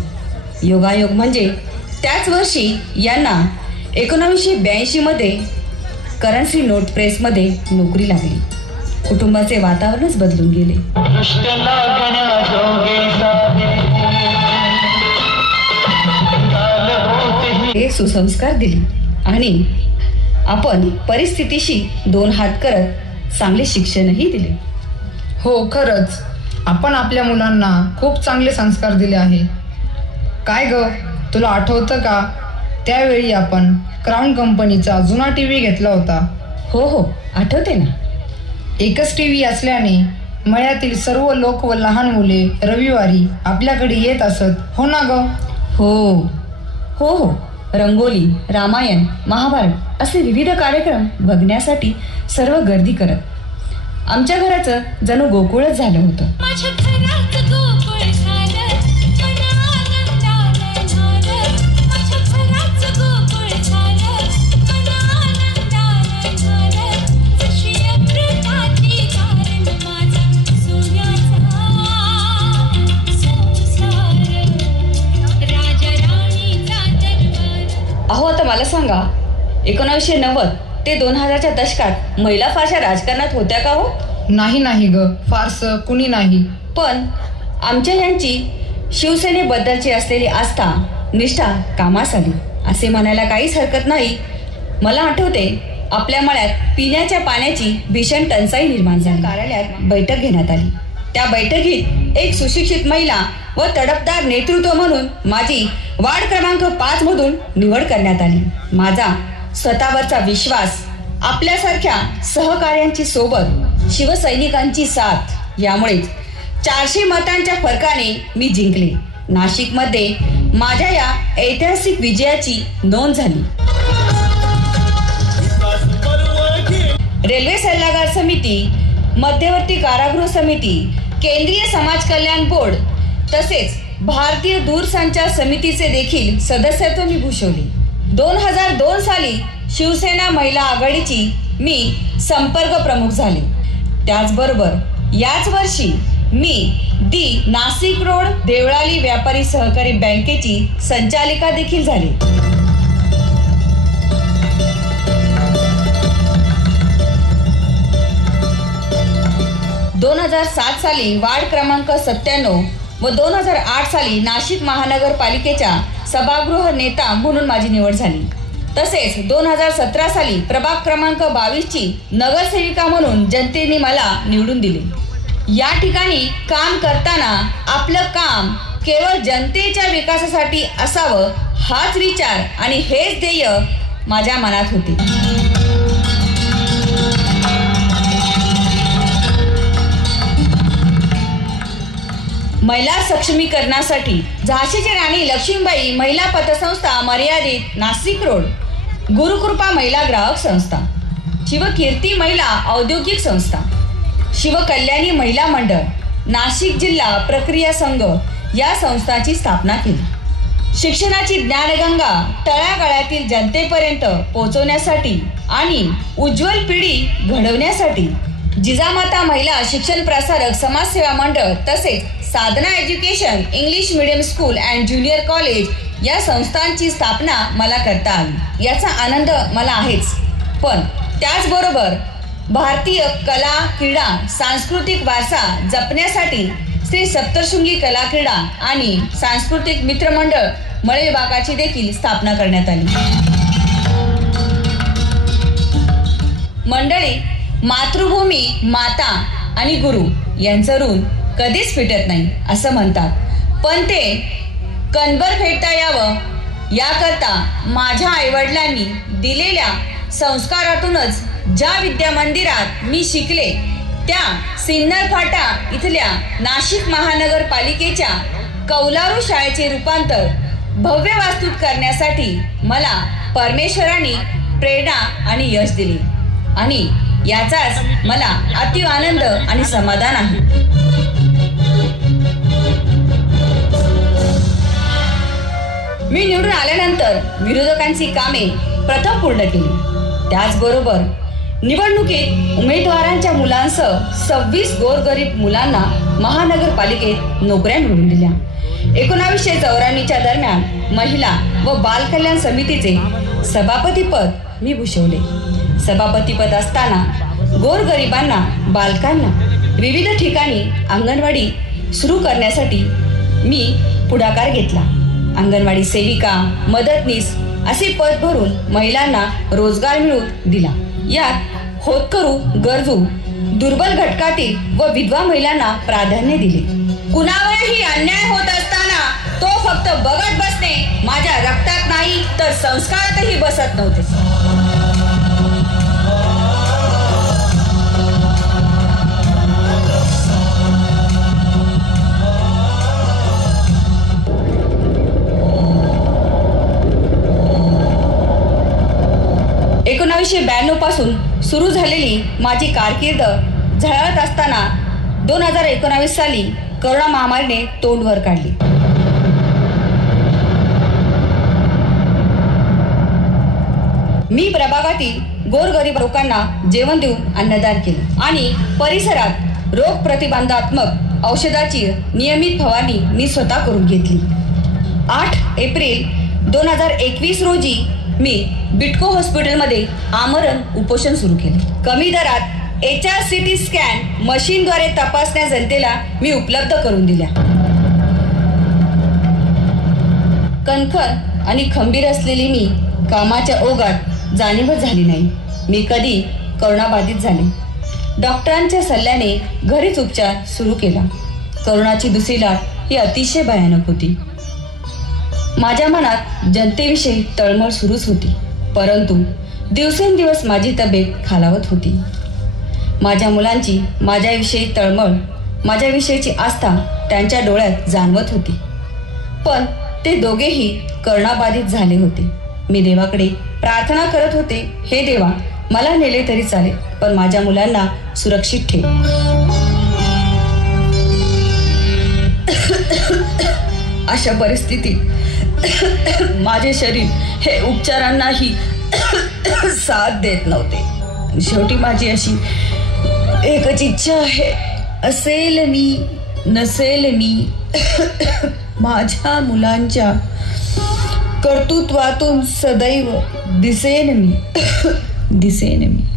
योगायोग म्हणजे त्याच वर्षी यांना 1982 मध्ये करन्सी नोट प्रेसमध्ये नोकरी लागली. कुटुंबाचे वातावरणच बदलून गेले. हे सुसंस्कार दिले आणि आपण परिस्थितीशी 2 हात करत चांगले शिक्षणही दिले. हो, खरंच आपण आपल्या मुलांना खूप चांगले संस्कार दिले आहे. काय ग, तुला आठवतं का, त्यावेळी आपण क्राऊन कंपनीचा जुना टीव्ही घेतला होता? हो हो, आठवते ना. एकच टीव्ही असल्याने मळ्यातील सर्व लोक व लहान मुले रविवारी आपल्याकडे येत असत, हो ना ग? हो हो हो, रंगोली, रामायण, महाभारत असे विविध कार्यक्रम बघण्यासाठी सर्व गर्दी करत. आमच्या घराचं जणू गोकुळच झालं होतं. मला सांगा, 1990 ते 2000च्या दशकात महिला फारशा राजकारणात होत्या का हो? नाही ग, फारसं कुणी नाही. पण आमच्या यांची शिवसेनेबद्दलची असलेली आस्था निष्ठा कामास आली असे म्हणायला काहीच हरकत नाही. मला आठवते, आपल्या मळ्यात पिण्याच्या पाण्याची भीषण टंचाई निर्माण झाली. कार्यालयात बैठक घेण्यात आली. त्या बैठकीत एक सुशिक्षित महिला व तडफदार नेतृत्व म्हणून माझी वार्ड क्रमांक 5 मधून निवड करण्यात आली. माझा स्वतःवरचा विश्वास, आपल्यासारख्या सहकार्यांची सोबत, शिवसैनिकांची साथ यामुळेच 400 मतांच्या फरकाने मी जिंकले. नाशिकमध्ये माझ्या या ऐतिहासिक विजयाची नोंद झाली. रेल्वे सल्लागार समिती, मध्यवर्ती कारागृह समिती, केंद्रीय समाज कल्याण बोर्ड तसेच भारतीय दूरसंचार समितीचे देखील सदस्यत्व मी भूषवले. 2002 साली शिवसेना महिला आघाडीची मी संपर्क प्रमुख झाले. त्याचबरोबर याच वर्षी मी नाशिक रोड देवळाली व्यापारी सहकारी बँकेची संचालिका देखील झाली. 2007 साली वार्ड क्रमांक 97 व 2008 साली नाशिक महानगरपालिकेच्या सभागृह नेता म्हणून माझी निवड झाली. तसेच 2017 साली प्रभाग क्रमांक 22 ची नगरसेविका म्हणून जनतेने मला निवडून दिले. या ठिकाणी काम करताना आपलं काम केवळ जनतेच्या विकासासाठी असावं हाच विचार आणि हेच ध्येय माझ्या मनात होते. महिला सक्षमीकरणासाठी झाशीची राणी लक्ष्मीबाई महिला पतसंस्था मर्यादित नाशिक रोड, गुरुकृपा महिला ग्राहक संस्था, शिवकीर्ती महिला औद्योगिक संस्था, शिवकल्याणी महिला मंडळ, नाशिक जिल्हा प्रक्रिया संघ या संस्थांची स्थापना केली. शिक्षणाची ज्ञानगंगा तळागाळातील जनतेपर्यंत पोहोचवण्यासाठी आणि उज्ज्वल पिढी घडवण्यासाठी जिजामाता महिला शिक्षण प्रसारक समाजसेवा मंडळ तसेच Sadhana education English medium school and junior college या संस्थांची स्थापना मला करता आली. याचा आनंद मला आहेच. पण त्याचबरोबर भारतीय कला क्रीडा सांस्कृतिक वारसा जपण्यासाठी श्री सप्तशृंगी कला क्रीडा आणि सांस्कृतिक मित्रमंडळ मळे विभागाची देखील स्थापना करण्यात आली. मंडळी, मातृभूमी, माता आणि गुरु यांचं ऋण कधीच फिटत नाही असं म्हणतात. पण ते कणभर फेडता यावं याकरता माझ्या आईवडिलांनी दिलेल्या संस्कारातूनच ज्या विद्या मंदिरात मी शिकले त्या सिन्नर फाटा इथल्या नाशिक महानगरपालिकेच्या कौलारू शाळेचे रूपांतर भव्य वास्तूत करण्यासाठी मला परमेश्वराने प्रेरणा आणि यश दिले आणि याचाच मला अति आनंद आणि समाधान आहे. मी निवडून आल्यानंतर विरोधकांची कामे प्रथम पूर्ण केली. त्याचबरोबर निवडणुकीत उमेदवारांच्या मुलांसह 26 गोरगरीब मुलांना महानगरपालिकेत नोकऱ्या मिळवून दिल्या. 1994च्या दरम्यान महिला व बाल कल्याण समितीचे सभापतीपद मी भूषवले. सभापतीपद असताना गोरगरिबांना, बालकांना विविध ठिकाणी अंगणवाडी सुरू करण्यासाठी मी पुढाकार घेतला. अंगणवाडी सेविका, मदतनीस असे पद भरून महिलांना रोजगार मिळवून दिला. यात होतकरू, गरजू, दुर्बल घटकातील व विधवा महिलांना प्राधान्य दिले. कुणावरही अन्याय होत असताना तो फक्त बघत बसणे माझ्या रक्तात नाही तर संस्कारातही बसत नव्हते. पासून सुरू झालेली माझी कारकीर्द झळाळत असताना 2019 साली करोना महामारीने तोंड वर काढली. मी प्रभागातील गोरगरीब लोकांना जेवण देऊन अन्नदान केले आणि परिसरात रोग प्रतिबंधात्मक औषधाची नियमित फवारणी मी स्वतः करून घेतली. 8 एप्रिल 2021 रोजी मी बिटको हॉस्पिटलमध्ये आमरण उपोषण सुरू केले. कमी दरात HRCT स्कॅन मशीनद्वारे तपासण्या जनतेला मी उपलब्ध करून दिल्या. कणखर आणि खंबीर असलेली मी कामाच्या ओघात जाणीवच झाली नाही. मी कधी करोनाबाधित झाले. डॉक्टरांच्या सल्ल्याने घरीच उपचार सुरू केला. करोनाची दुसरी लाट ही अतिशय भयानक होती. माझ्या मनात जनतेविषयी तळमळ सुरूच होती, परंतु दिवसेंदिवस माझी तब्येत खालावत होती. माझ्या मुलांची माझ्याविषयी तळमळ, माझ्याविषयीची आस्था त्यांच्या डोळ्यात जाणवत होती. पण ते दोघेही करोनाबाधित झाले होते. मी देवाकडे प्रार्थना करत होते, हे देवा, मला नेले तरी चालेल, पण माझ्या मुलांना सुरक्षित ठेव. अशा परिस्थितीत माझे शरीर हे उपचारांनाही साथ देत नव्हते. शेवटी माझी अशी एकच इच्छा आहे, असेल मी नसेल मी, माझ्या मुलांच्या कर्तृत्वातून सदैव दिसेन मी, दिसेन मी.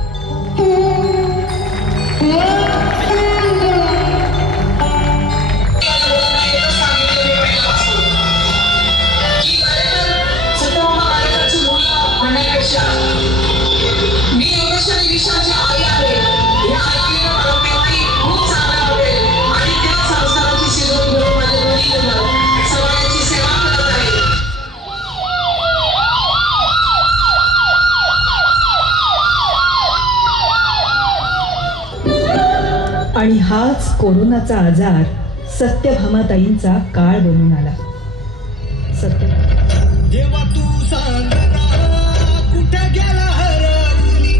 आणि हाच कोरोनाचा आजार सत्यभामाताईंचा काळ बनून आला. देवा तू सांग ना कुठे गेला हरवली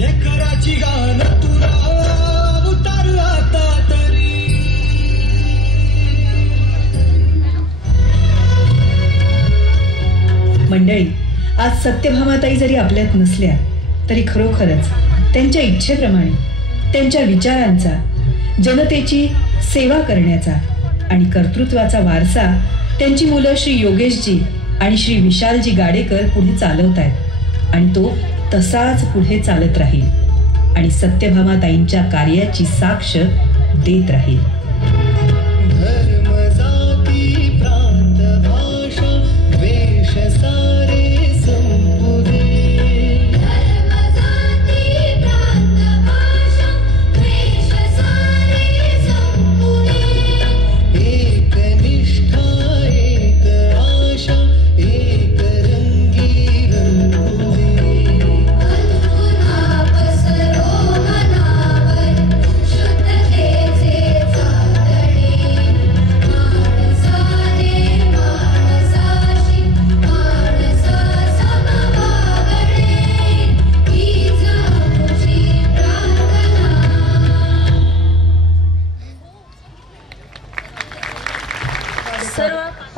लेकराची गाण तुला उतार आता तरी. मंडळी, आज सत्यभामाताई जरी आपल्यात नसल्या तरी खरोखरच त्यांच्या इच्छेप्रमाणे त्यांच्या विचारांचा, जनतेची सेवा करण्याचा आणि कर्तृत्वाचा वारसा त्यांची मुलं श्री योगेशजी आणि श्री विशालजी गाडेकर पुढे चालवत आहेत आणि तो तसाच पुढे चालत राहील आणि सत्यभामाताईंच्या कार्याची साक्ष देत राहील.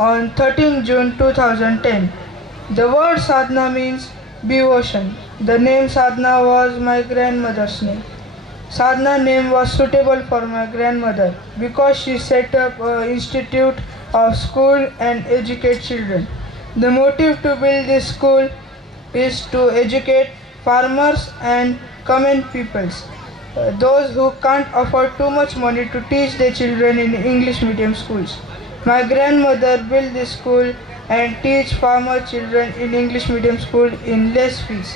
On 13 June 2010, the word sadhana means devotion. The name sadhana was my grandmother's name. Sadhana name was suitable for my grandmother because she set up an institute of school and educate children. The motive to build this school is to educate farmers and common peoples, those who can't afford too much money to teach their children in English medium schools. My grandmother built this school and teach farmer children in English medium school in less fees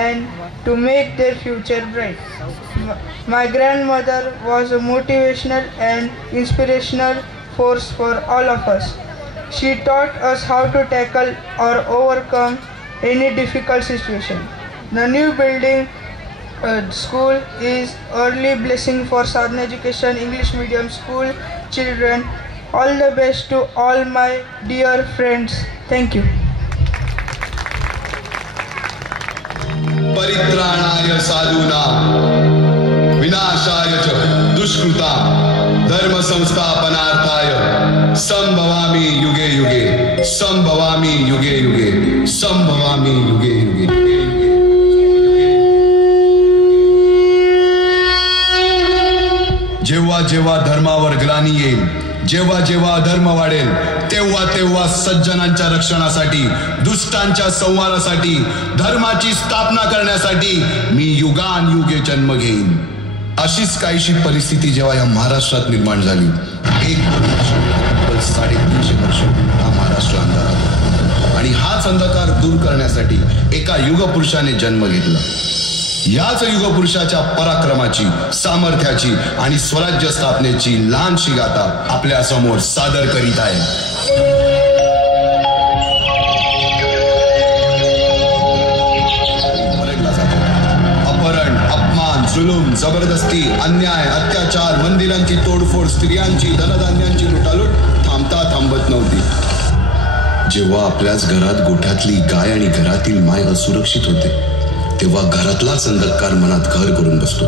and to make their future bright. My grandmother was a motivational and inspirational force for all of us. She taught us how to tackle or overcome any difficult situation. The new building school is early blessing for Sadhana Education English medium school children. All the best to all my dear friends. Thank you. परित्राणाय साधूनां विनाशाय च दुष्कृतां धर्म संस्थापनार्थाय संभवामि युगे युगे संभवामि युगे युगे संभवामि युगे युगे. जेव्हा जेव्हा धर्मावर ग्लानी येईल, जेव्हा जेव्हा अधर्म वाढेल तेव्हा तेव्हा सज्जनांच्या रक्षणासाठी, दुष्टांच्या संहारासाठी, धर्माची स्थापना करण्यासाठी मी युगानुयुगे जन्म घेईन. अशीच काहीशी परिस्थिती जेव्हा या महाराष्ट्रात निर्माण झाली, 350 वर्ष हा महाराष्ट्र अंधारात, आणि हाच अंधकार दूर करण्यासाठी एका युगपुरुषाने जन्म घेतला. याच युगपुरुषाच्या पराक्रमाची, सामर्थ्याची आणि स्वराज्य स्थापनेची लहानशी गाथा आपल्या समोर सादर करीत आहे. अपहरण, अपमान, जुलूम, जबरदस्ती, अन्याय, अत्याचार, मंदिरांची तोडफोड, स्त्रियांची, धनधान्यांची लुटालूट थांबत नव्हती. जेव्हा आपल्याच घरात गोठ्यातली गाय आणि घरातील माय असुरक्षित होते, तेव्हा घरातलाच अंधकार मनात घर करून बसतो.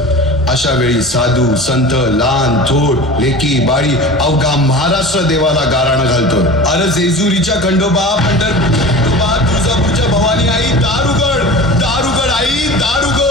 अशा वेळी साधू, संत, लहान, थोर, लेकी, बाळी अवघा महाराष्ट्र देवाला गाराणं घालतो. अरे जेजुरीच्या खंडोबा, पंढरपूरच्या तुळजापूरच्या भवानी आई, दारुगड, दारुगड आई, दारुगड.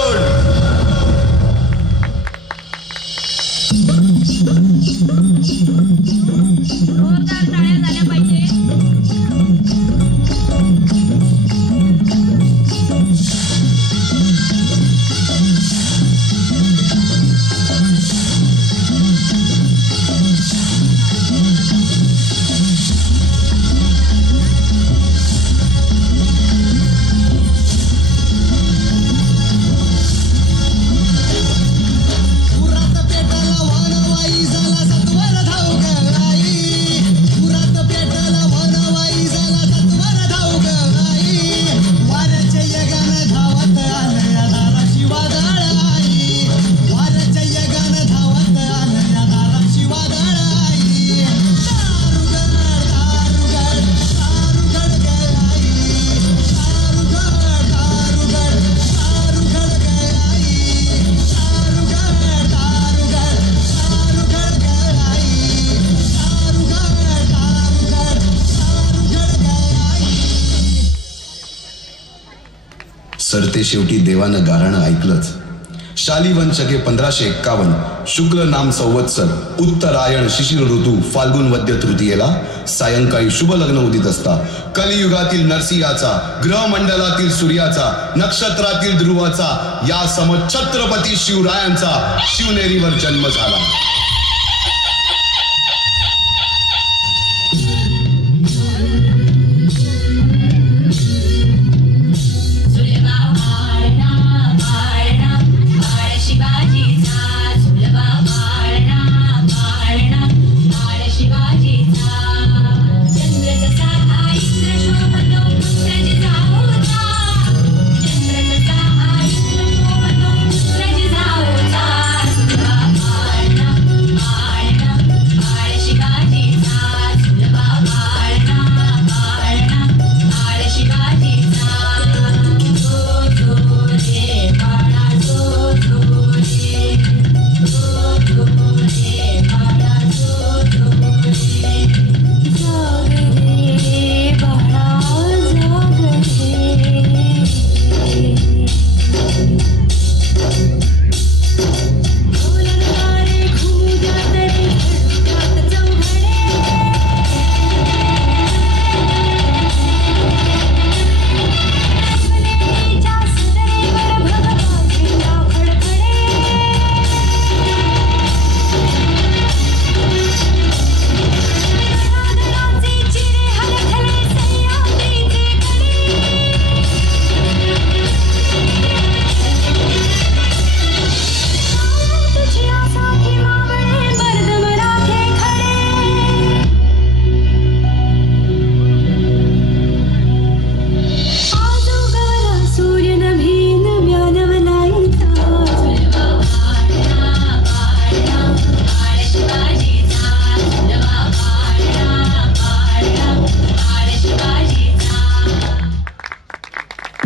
सरते शेवटी देवानं गाराणं ऐकलंच. शालिवन शके 1551 शुक्ल नाम संवत्सर, उत्तरायण शिशिर ऋतू, फाल्गुन वद्य तृतीयेला सायंकाळी शुभ लग्न उदित असता कलियुगातील नरसिंहाचा, ग्रहमंडलातील सूर्याचा, नक्षत्रातील ध्रुवाचा, या सम छत्रपती शिवरायांचा शिवनेरीवर जन्म झाला.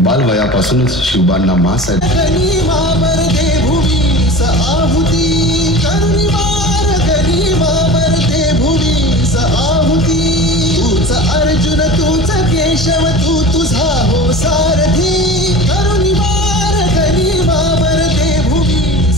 बालवयापासूनच शिवबांना मासाहेब अर्जुन तूच केशव तू तुझा हो सारथी करुणी मार गणी मावर दे भूमी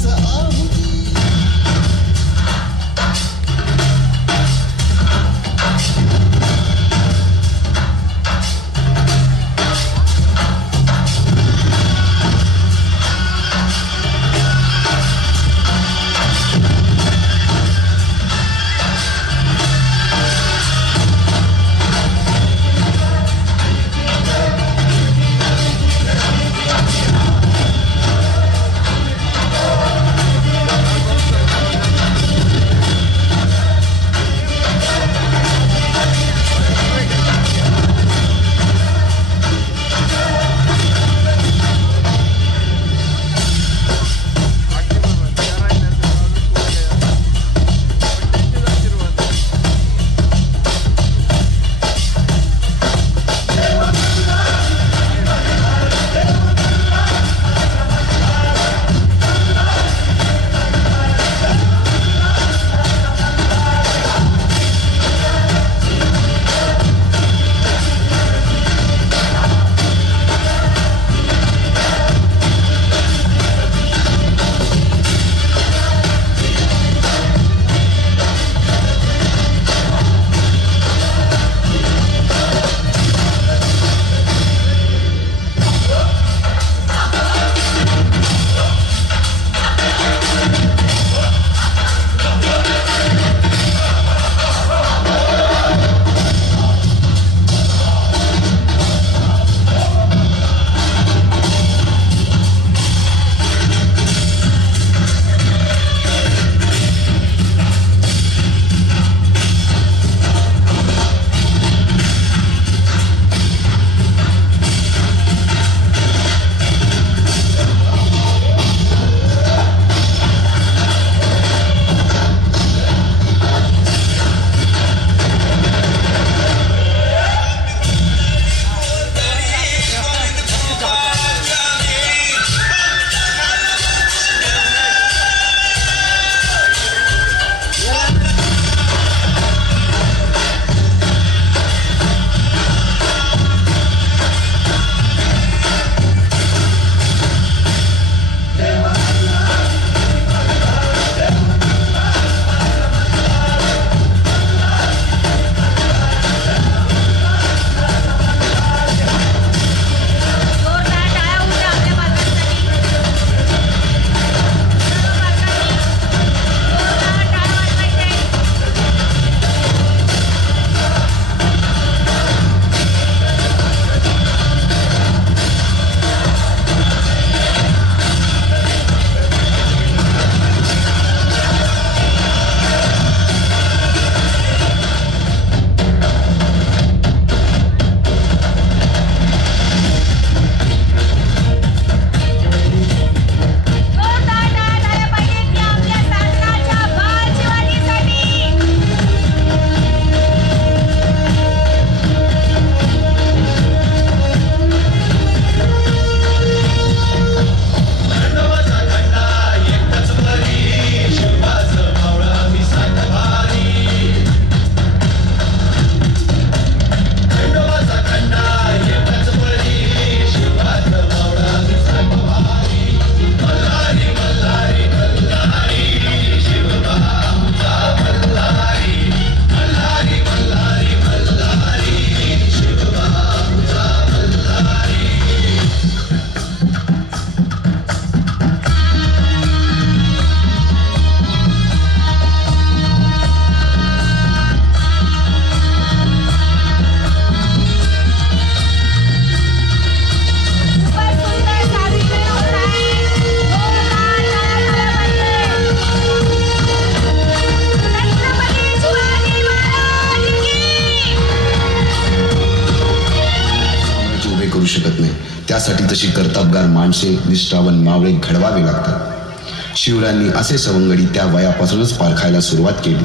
तशी कर्तबगार माणसे निष्ठावन मावळे घडवावे लागतात. शिवरायांनी असे सवंगडी त्या वयापासूनच पारखायला सुरुवात केली.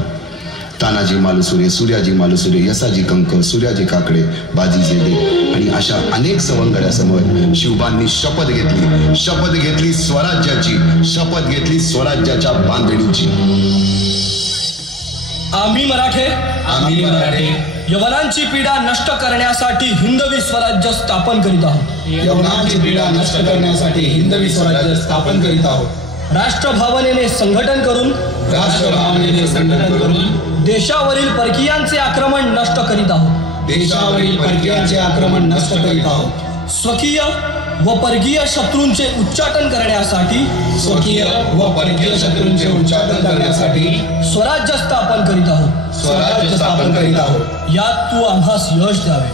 तानाजी मालुसुरे, सूर्याजी मालुसुरे, यसाजी कंक, सूर्याजी काकडे, बाजी जेदे आणि अशा अनेक सवंगड्यासमोर शिवबांनी शपथ घेतली स्वराज्याची, शपथ घेतली स्वराज्याच्या बांधणीची. आम्ही मराठे यवनांची पीडा नष्ट करण्यासाठी हिंदवी स्वराज्य स्थापन करीत आहोत. राष्ट्रभावनेने संघटन करून देशावरील परकीयांचे आक्रमण नष्ट करीत आहोत. स्वकीय व परकीय शत्रूंचे उच्चाटन करण्यासाठी स्वराज्य स्थापन करीत आहोत. यात तू आम्हास यश द्यावे.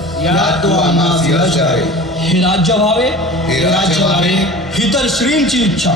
हे राज्य व्हावे ही तर श्रींची इच्छा.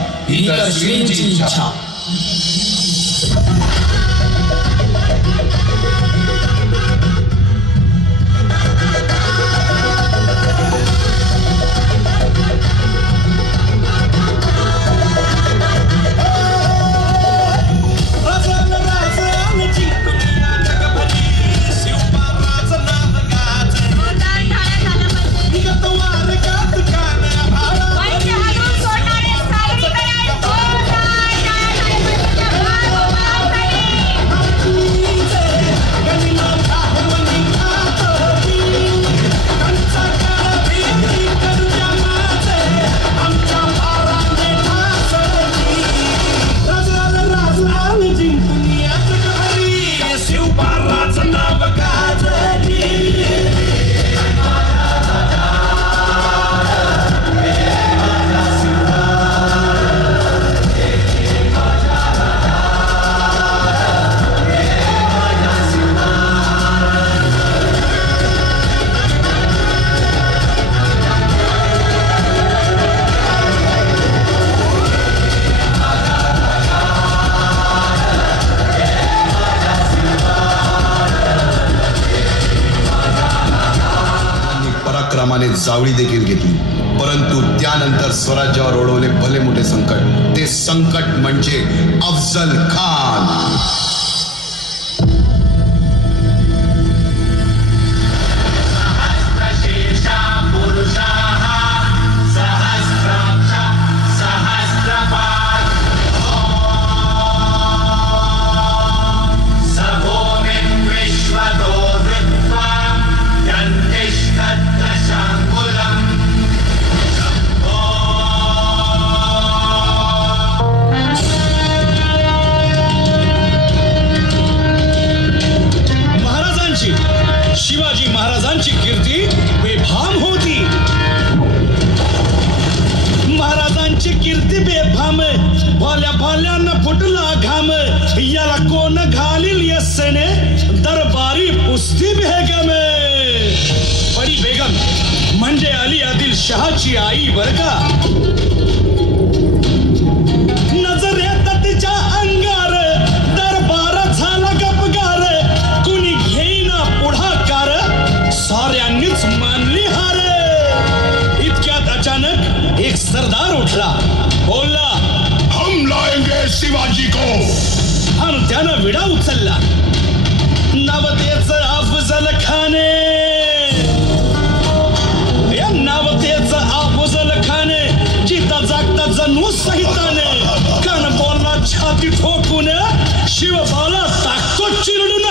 जावळी देखील घेतली, परंतु त्यानंतर स्वराज्यावर ओढवले भले मोठे संकट. ते संकट म्हणजे अफजल खान. शिवाजी महाराजांची कीर्ती बेफाम होती. महाराजांची कीर्ती बेफाम, भल्या भल्यानं फुटला घाम. याला कोण घालील यस्सेने दरबारी पुस्ती बेगम. बडी बेगम म्हणजे अली आदिल शहाची आई बर का. नजरेत तिच्या अंगार दरबार झाला गपगार. कुणी घेईना पुढाकार, साऱ्यांनीच मानली हार. इतक्यात अचानक एक सरदार उठला, बोलला, हम लाएंगे शिवाजी को. आणि त्यानं विडा उचलला. नवतेच अफजल खाने, नवतेच अफजल खाने. जिता जागता जणू सहिताने. कान बोलला छाती ठोकून, शिवबाला टाकतो चिरडून.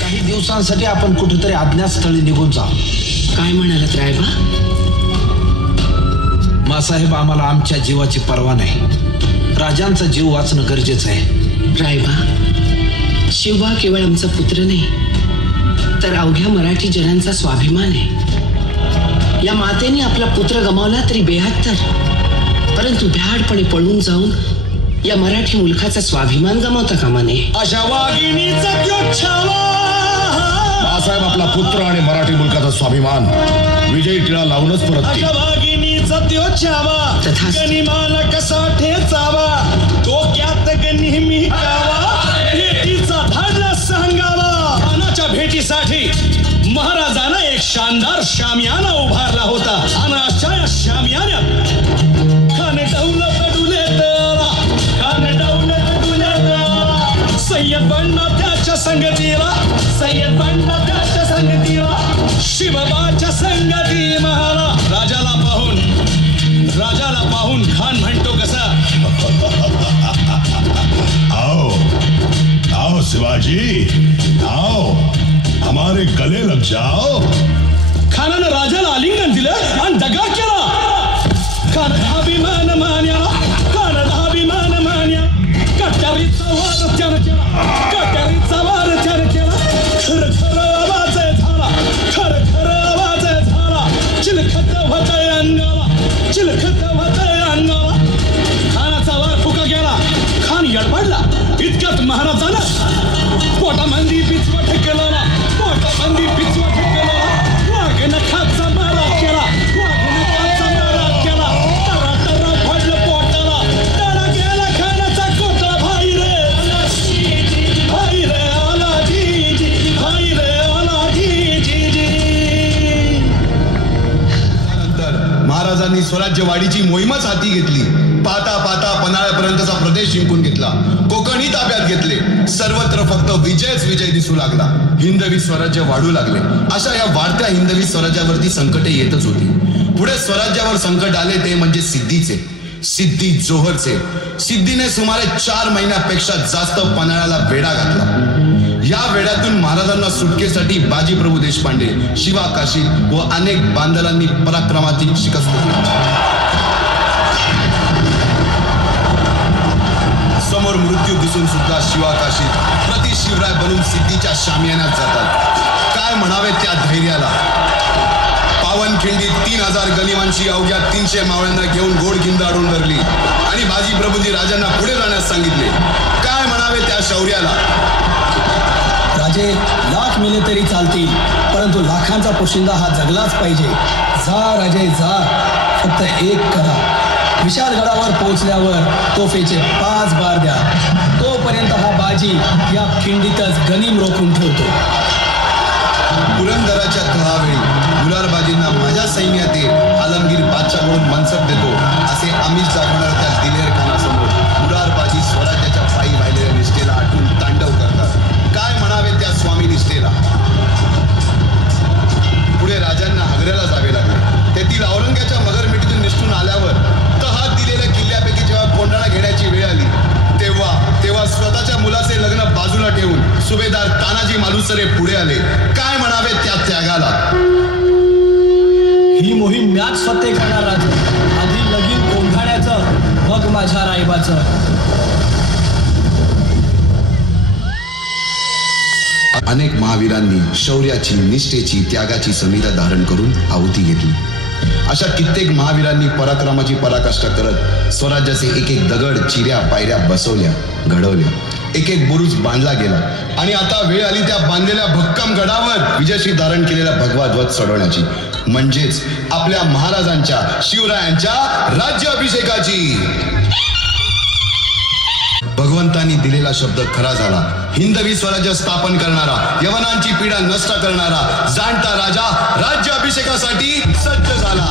काही दिवसांसाठी आपण कुठेतरी अज्ञातस्थळी निघून जाऊ. काय म्हणालात रायबा? मासाहेब, आम्हाला आमच्या जीवाची पर्वा नाही. राजांचा जीव वाचणं गरजेचं आहे. रायबा, शिवबा केवळ आमचा पुत्र नाही, तर अवघ्या मराठी जनांचा स्वाभिमान आहे. या मातेने आपला पुत्र गमावला तरी 72, परंतु भ्याडपणे पळून जाऊन या मराठी मुलखाचा स्वाभिमान गमावता कामा नये. अशा वाघिणीचा साहेब, आपला पुत्र आणि मराठी मुलकाचा स्वाभिमान विजयी टिळा लावूनच परत. वाघिणीचा त्यो छावा, गनिमाला कसा ठेचावा. डोक्यात गणी नेहमी गावा, भेटीचा धाडला सांगावा. खानाच्या भेटीसाठी महाराजांना एक शानदार शामियाना उभारला होता. आणि अशा या शामियान्यात खान डौलत डुलेला, खान डौलत डुलेला. सय्यद बंडा त्याच्या संगतीला, सय्यद बंडा त्याच्या संगतीला, शिवबाच्या संगती महाला. राजाला पाहून खान म्हणतो कसा, आओ आओ शिवाजी, आओ हमारे गले लग जाओ. खानानं राजाला आलिंगन दिलं आणि दगा केला. खानाचा अभिमान मान्या, खानाचा अभिमान मान्या. कट्यारीचा वार त्यानं केला, कट्यारीचा वार त्यानं केला. खर खर आवाज झाला, खर खर आवाज झाला. चिलखत होतय अंगाला, चिलखत होतय अंगाला. खानाचा वार फुका गेला. खान यडपडला. इतक्यात महाराजानं पोटामंदी पिचवट केला, पोटामंदी पिचवट केला. वाघनखाचा मारा केला, वाघनखाचा मारा केला. टरा टरा पडलं पोटाला, टरा गेला खानाचा कोटा. भाई रे भाई रे आला जी, भाई रे आला जी. त्यानंतर महाराजांनी स्वराज्यवाढीची मोहीमच हाती घेतली. पाहता पाहता पन्हाळ्यापर्यंतचा प्रदेश जिंकून घेतला. कोकणही ताब्यात घेतले. सर्वत्र फक्त विजयच विजय दिसू लागला. हिंदवी स्वराज्य वाढू लागले. अशा या वाढत्या हिंदवी स्वराज्यावरती संकटे येतच होती. पुढे स्वराज्यावर संकट आले ते म्हणजे सिद्धीचे, सिद्धी जोहरचे. सिद्धीने सुमारे 4 महिन्यापेक्षा जास्त पन्हाळ्याला वेढा घातला. या वेड्यातून महाराजांना सुटकेसाठी बाजीप्रभू देशपांडे, शिवा काशी व अनेक बांधलांनी पराक्रमाची शिकस्त दिली. समोर मृत्यू दिसून सुद्धा शिवा काशीत प्रति शिवराय बनून सिद्धीच्या शामियान्यात जातात. काय म्हणावे त्या धैर्याला. पावनखिंडीत 3000 गनिमांची अवघ्या 300 मावळ्यांना घेऊन गोडखिंड अडून धरली आणि बाजीप्रभूंनी राजांना पुढे जाण्यास सांगितले. काय म्हणावे त्या शौर्याला. राजे लाख मेले तरी चालतील, परंतु लाखांचा पोशिंदा हा जगलाच पाहिजे. जा राजे जा, फक्त एक करा. विशाळगडावर पोहोचल्यावर तोफेचे 5 बार द्या. तोपर्यंत हा बाजी या खिंडीतच गनीम रोखून ठेवतो. पुरंदराच्या तहावेळी गुलारबाजींना माझ्या सैन्यात आलमगीर बादशाहकडून मनसब देतो असे आमिष दाखवणार त्या दिलेर खानासमोर गुलारबाजी स्वराज्याच्या पायी वाहिलेल्या निष्ठेला आटून तांडव करतात. काय म्हणावे त्या स्वामी निष्ठेला. पुढे राजांना आग्र्याला जावे लागले. तेथील औरंग्याच्या मगरमिठीतून निष्ठून आल्यावर तहात दिलेल्या किल्ल्यापैकी जेव्हा कोंडाणा घेण्याची वेळ आली तेव्हा स्वतःच्या मुलाचे लग्न बाजूला ठेवून सुभेदार तानाजी मालुसरे पुढे आले. काय म्हणावे त्या त्यागाला. ही मोहीम मॅच फत्ते करणार राजे. आधी लगीन कोंढाण्याचं, मग माझ्या रायबाचं. अनेक महावीरांनी शौर्याची, निष्ठेची, त्यागाची संहिता धारण करून आहुती घेतली. अशा कित्येक महावीरांनी पराक्रमाची पराकाष्ठा करत स्वराज्याचे एक एक दगड, चिऱ्या, पायऱ्या बसवल्या, घडवल्या. एक एक बुरुज बांधला गेला आणि आता वेळ आली त्या बांधलेल्या भक्कम गडावर विजयश्री धारण केलेला भगवा ध्वज चढवण्याची, म्हणजेच आपल्या महाराजांच्या, शिवरायांच्या राज्याभिषेकाची. भगवंतांनी दिलेला शब्द खरा झाला. हिंदवी स्वराज्य स्थापन करणारा, यवनांची पीडा नष्ट करणारा जाणता राजा राज्याभिषेकासाठी सज्ज झाला.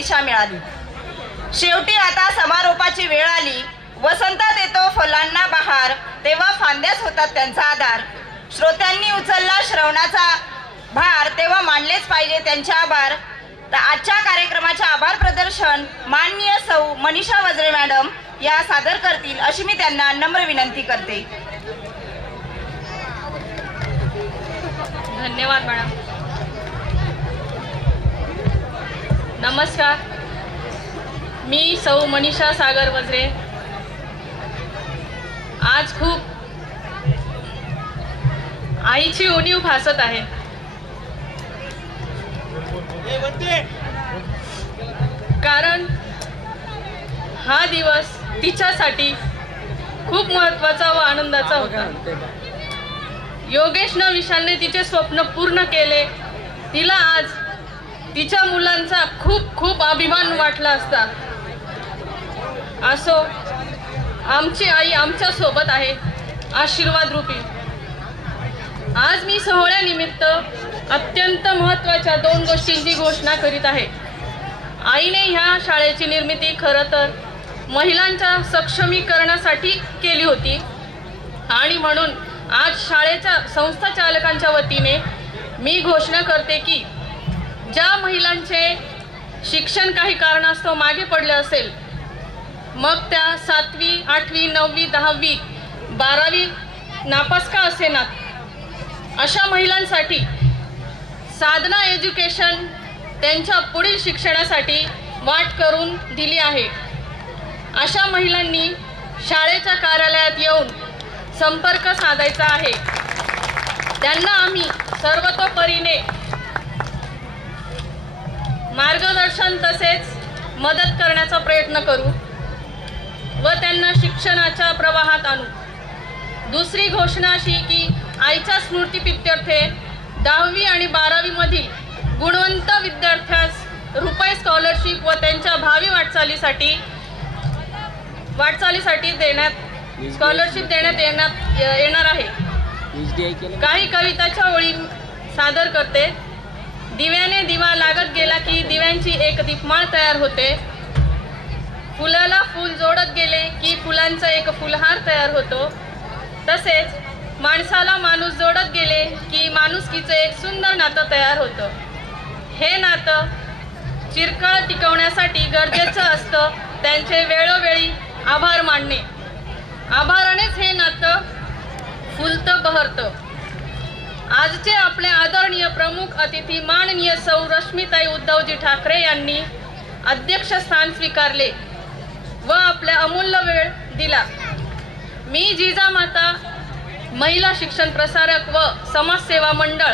दिशा मिळाली. शेवटी आता समारोपाची वेळ आली. वसंतात येतो फुलांना बहार, तेव्हा फांद्याच होतात त्यांचा आधार. श्रोत्यांनी उचलला श्रवणाचा भार, तेव्हा मानलेच पाहिजे त्यांचे आभार. तर आजच्या कार्यक्रमाचे आभार प्रदर्शन माननीय सौ मनीषा वज्रे मॅडम या सादर करतील अशी मी त्यांना नम्र विनंती करते. धन्यवाद मॅडम. नमस्कार, मी सौ मनीषा सागर वज्रे. आज खूप आईची उणीव भासत आहे. कारण हा दिवस तिच्यासाठी खूप महत्त्वाचा व आनंदाचा होता. योगेशनं विशालने तिचे स्वप्न पूर्ण केले. तिला आज तिच्या मुलांचा खूप खूप अभिमान वाटला असता. असो, आमची आई आमच्या सोबत आहे, आशीर्वाद रूपी. आज मी सोहळ्यानिमित्त अत्यंत महत्त्वाच्या 2 गोष्टींची घोषणा करीत आहे. आईने ह्या शाळेची निर्मिती खरं तर महिलांच्या सक्षमीकरणासाठी केली होती आणि म्हणून आज शाळेच्या संस्थाचालकांच्या वतीने मी घोषणा करते की ज्या महिलांचे शिक्षण काही कारणास्तव मागे पडले असेल, मग त्या 7वी, 8वी, 9वी, 10वी, 12वी नापास का असेनात, अशा महिलांसाठी साधना एज्युकेशन त्यांच्या पुढील शिक्षणासाठी वाट करून दिली आहे. अशा महिलांनी शाळेच्या कार्यालयात येऊन संपर्क साधायचा आहे. त्यांना आम्ही सर्वतोपरीने मार्गदर्शन तसेच मदत करण्याचा प्रयत्न करू व त्यांना शिक्षणाच्या प्रवाहात आणू. दुसरी घोषणा अशी की आईच्या स्मृतिप्रीत्यर्थे 10वी आणि 12वी मधील गुणवंत विद्यार्थ्यास रुपये स्कॉलरशिप व त्यांच्या भावी वाटचालीसाठी स्कॉलरशिप देण्यात येणार आहे. काही कविताच्या ओळी सादर करते. दिव्याने दिवा लागत गेला की दिव्यांची एक दीपमाळ तयार होते. फुलाला फूल जोडत गेले की फुलांचा एक फुलहार तयार होतो. तसेच माणसाला माणूस जोडत गेले की माणुसकीचं एक सुंदर नातं तयार होतं. हे नातं चिरकाळ टिकवण्यासाठी गरजेचं असतं त्यांचे वेळोवेळी आभार मानणे. आभारानेच हे नातं फुलतं बहरतं. आजचे आपले आदरणीय प्रमुख अतिथी माननीय सौ रश्मीताई उद्धवजी ठाकरे यांनी अध्यक्षस्थान स्वीकारले व आपला अमूल्य वेळ दिला. मी जिजामाता महिला शिक्षण प्रसारक व समाजसेवा मंडळ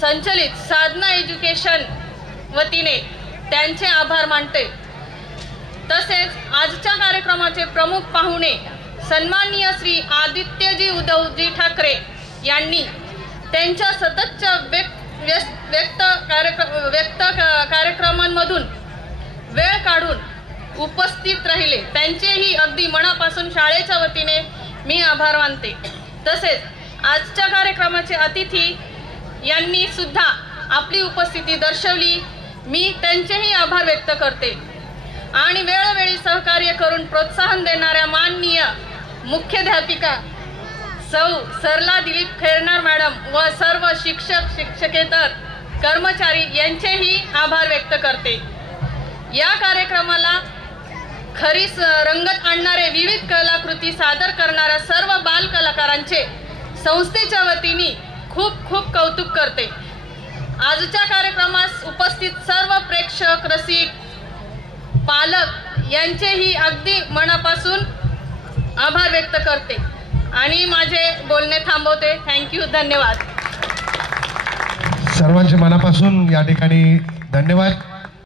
संचलित साधना एज्युकेशन वतीने त्यांचे आभार मानते. तसेच आजच्या कार्यक्रमाचे प्रमुख पाहुणे सन्माननीय श्री आदित्यजी उद्धवजी ठाकरे यांनी त्यांच्या सततच्या व्यक्त कार्यक्रमांमधून वेळ काढून उपस्थित राहिले. त्यांचेही अगदी मनापासून शाळेच्या वतीने मी आभार मानते. तसेच आजच्या कार्यक्रमाचे अतिथी यांनी सुद्धा आपली उपस्थिती दर्शवली. मी त्यांचेही आभार व्यक्त करते. आणि वेळोवेळी सहकार्य करून प्रोत्साहन देणाऱ्या माननीय मुख्याध्यापिका सौ सरला दिलीप खैरनार मॅडम व सर्व शिक्षक शिक्षकेतर कर्मचारी यांचेही आभार व्यक्त करते. या कार्यक्रमाला खरी रंगत आणणारे विविध कलाकृती सादर करणाऱ्या सर्व बाल कलाकारांचे संस्थेच्या वतीने खूप खूप कौतुक करते. आजच्या कार्यक्रमास उपस्थित सर्व प्रेक्षक, रसिक, पालक यांचेही अगदी मनापासून आभार व्यक्त करते आणि माझे बोलणे थांबवते. थँक्यू, धन्यवाद. सर्वांचे मनापासून या ठिकाणी धन्यवाद.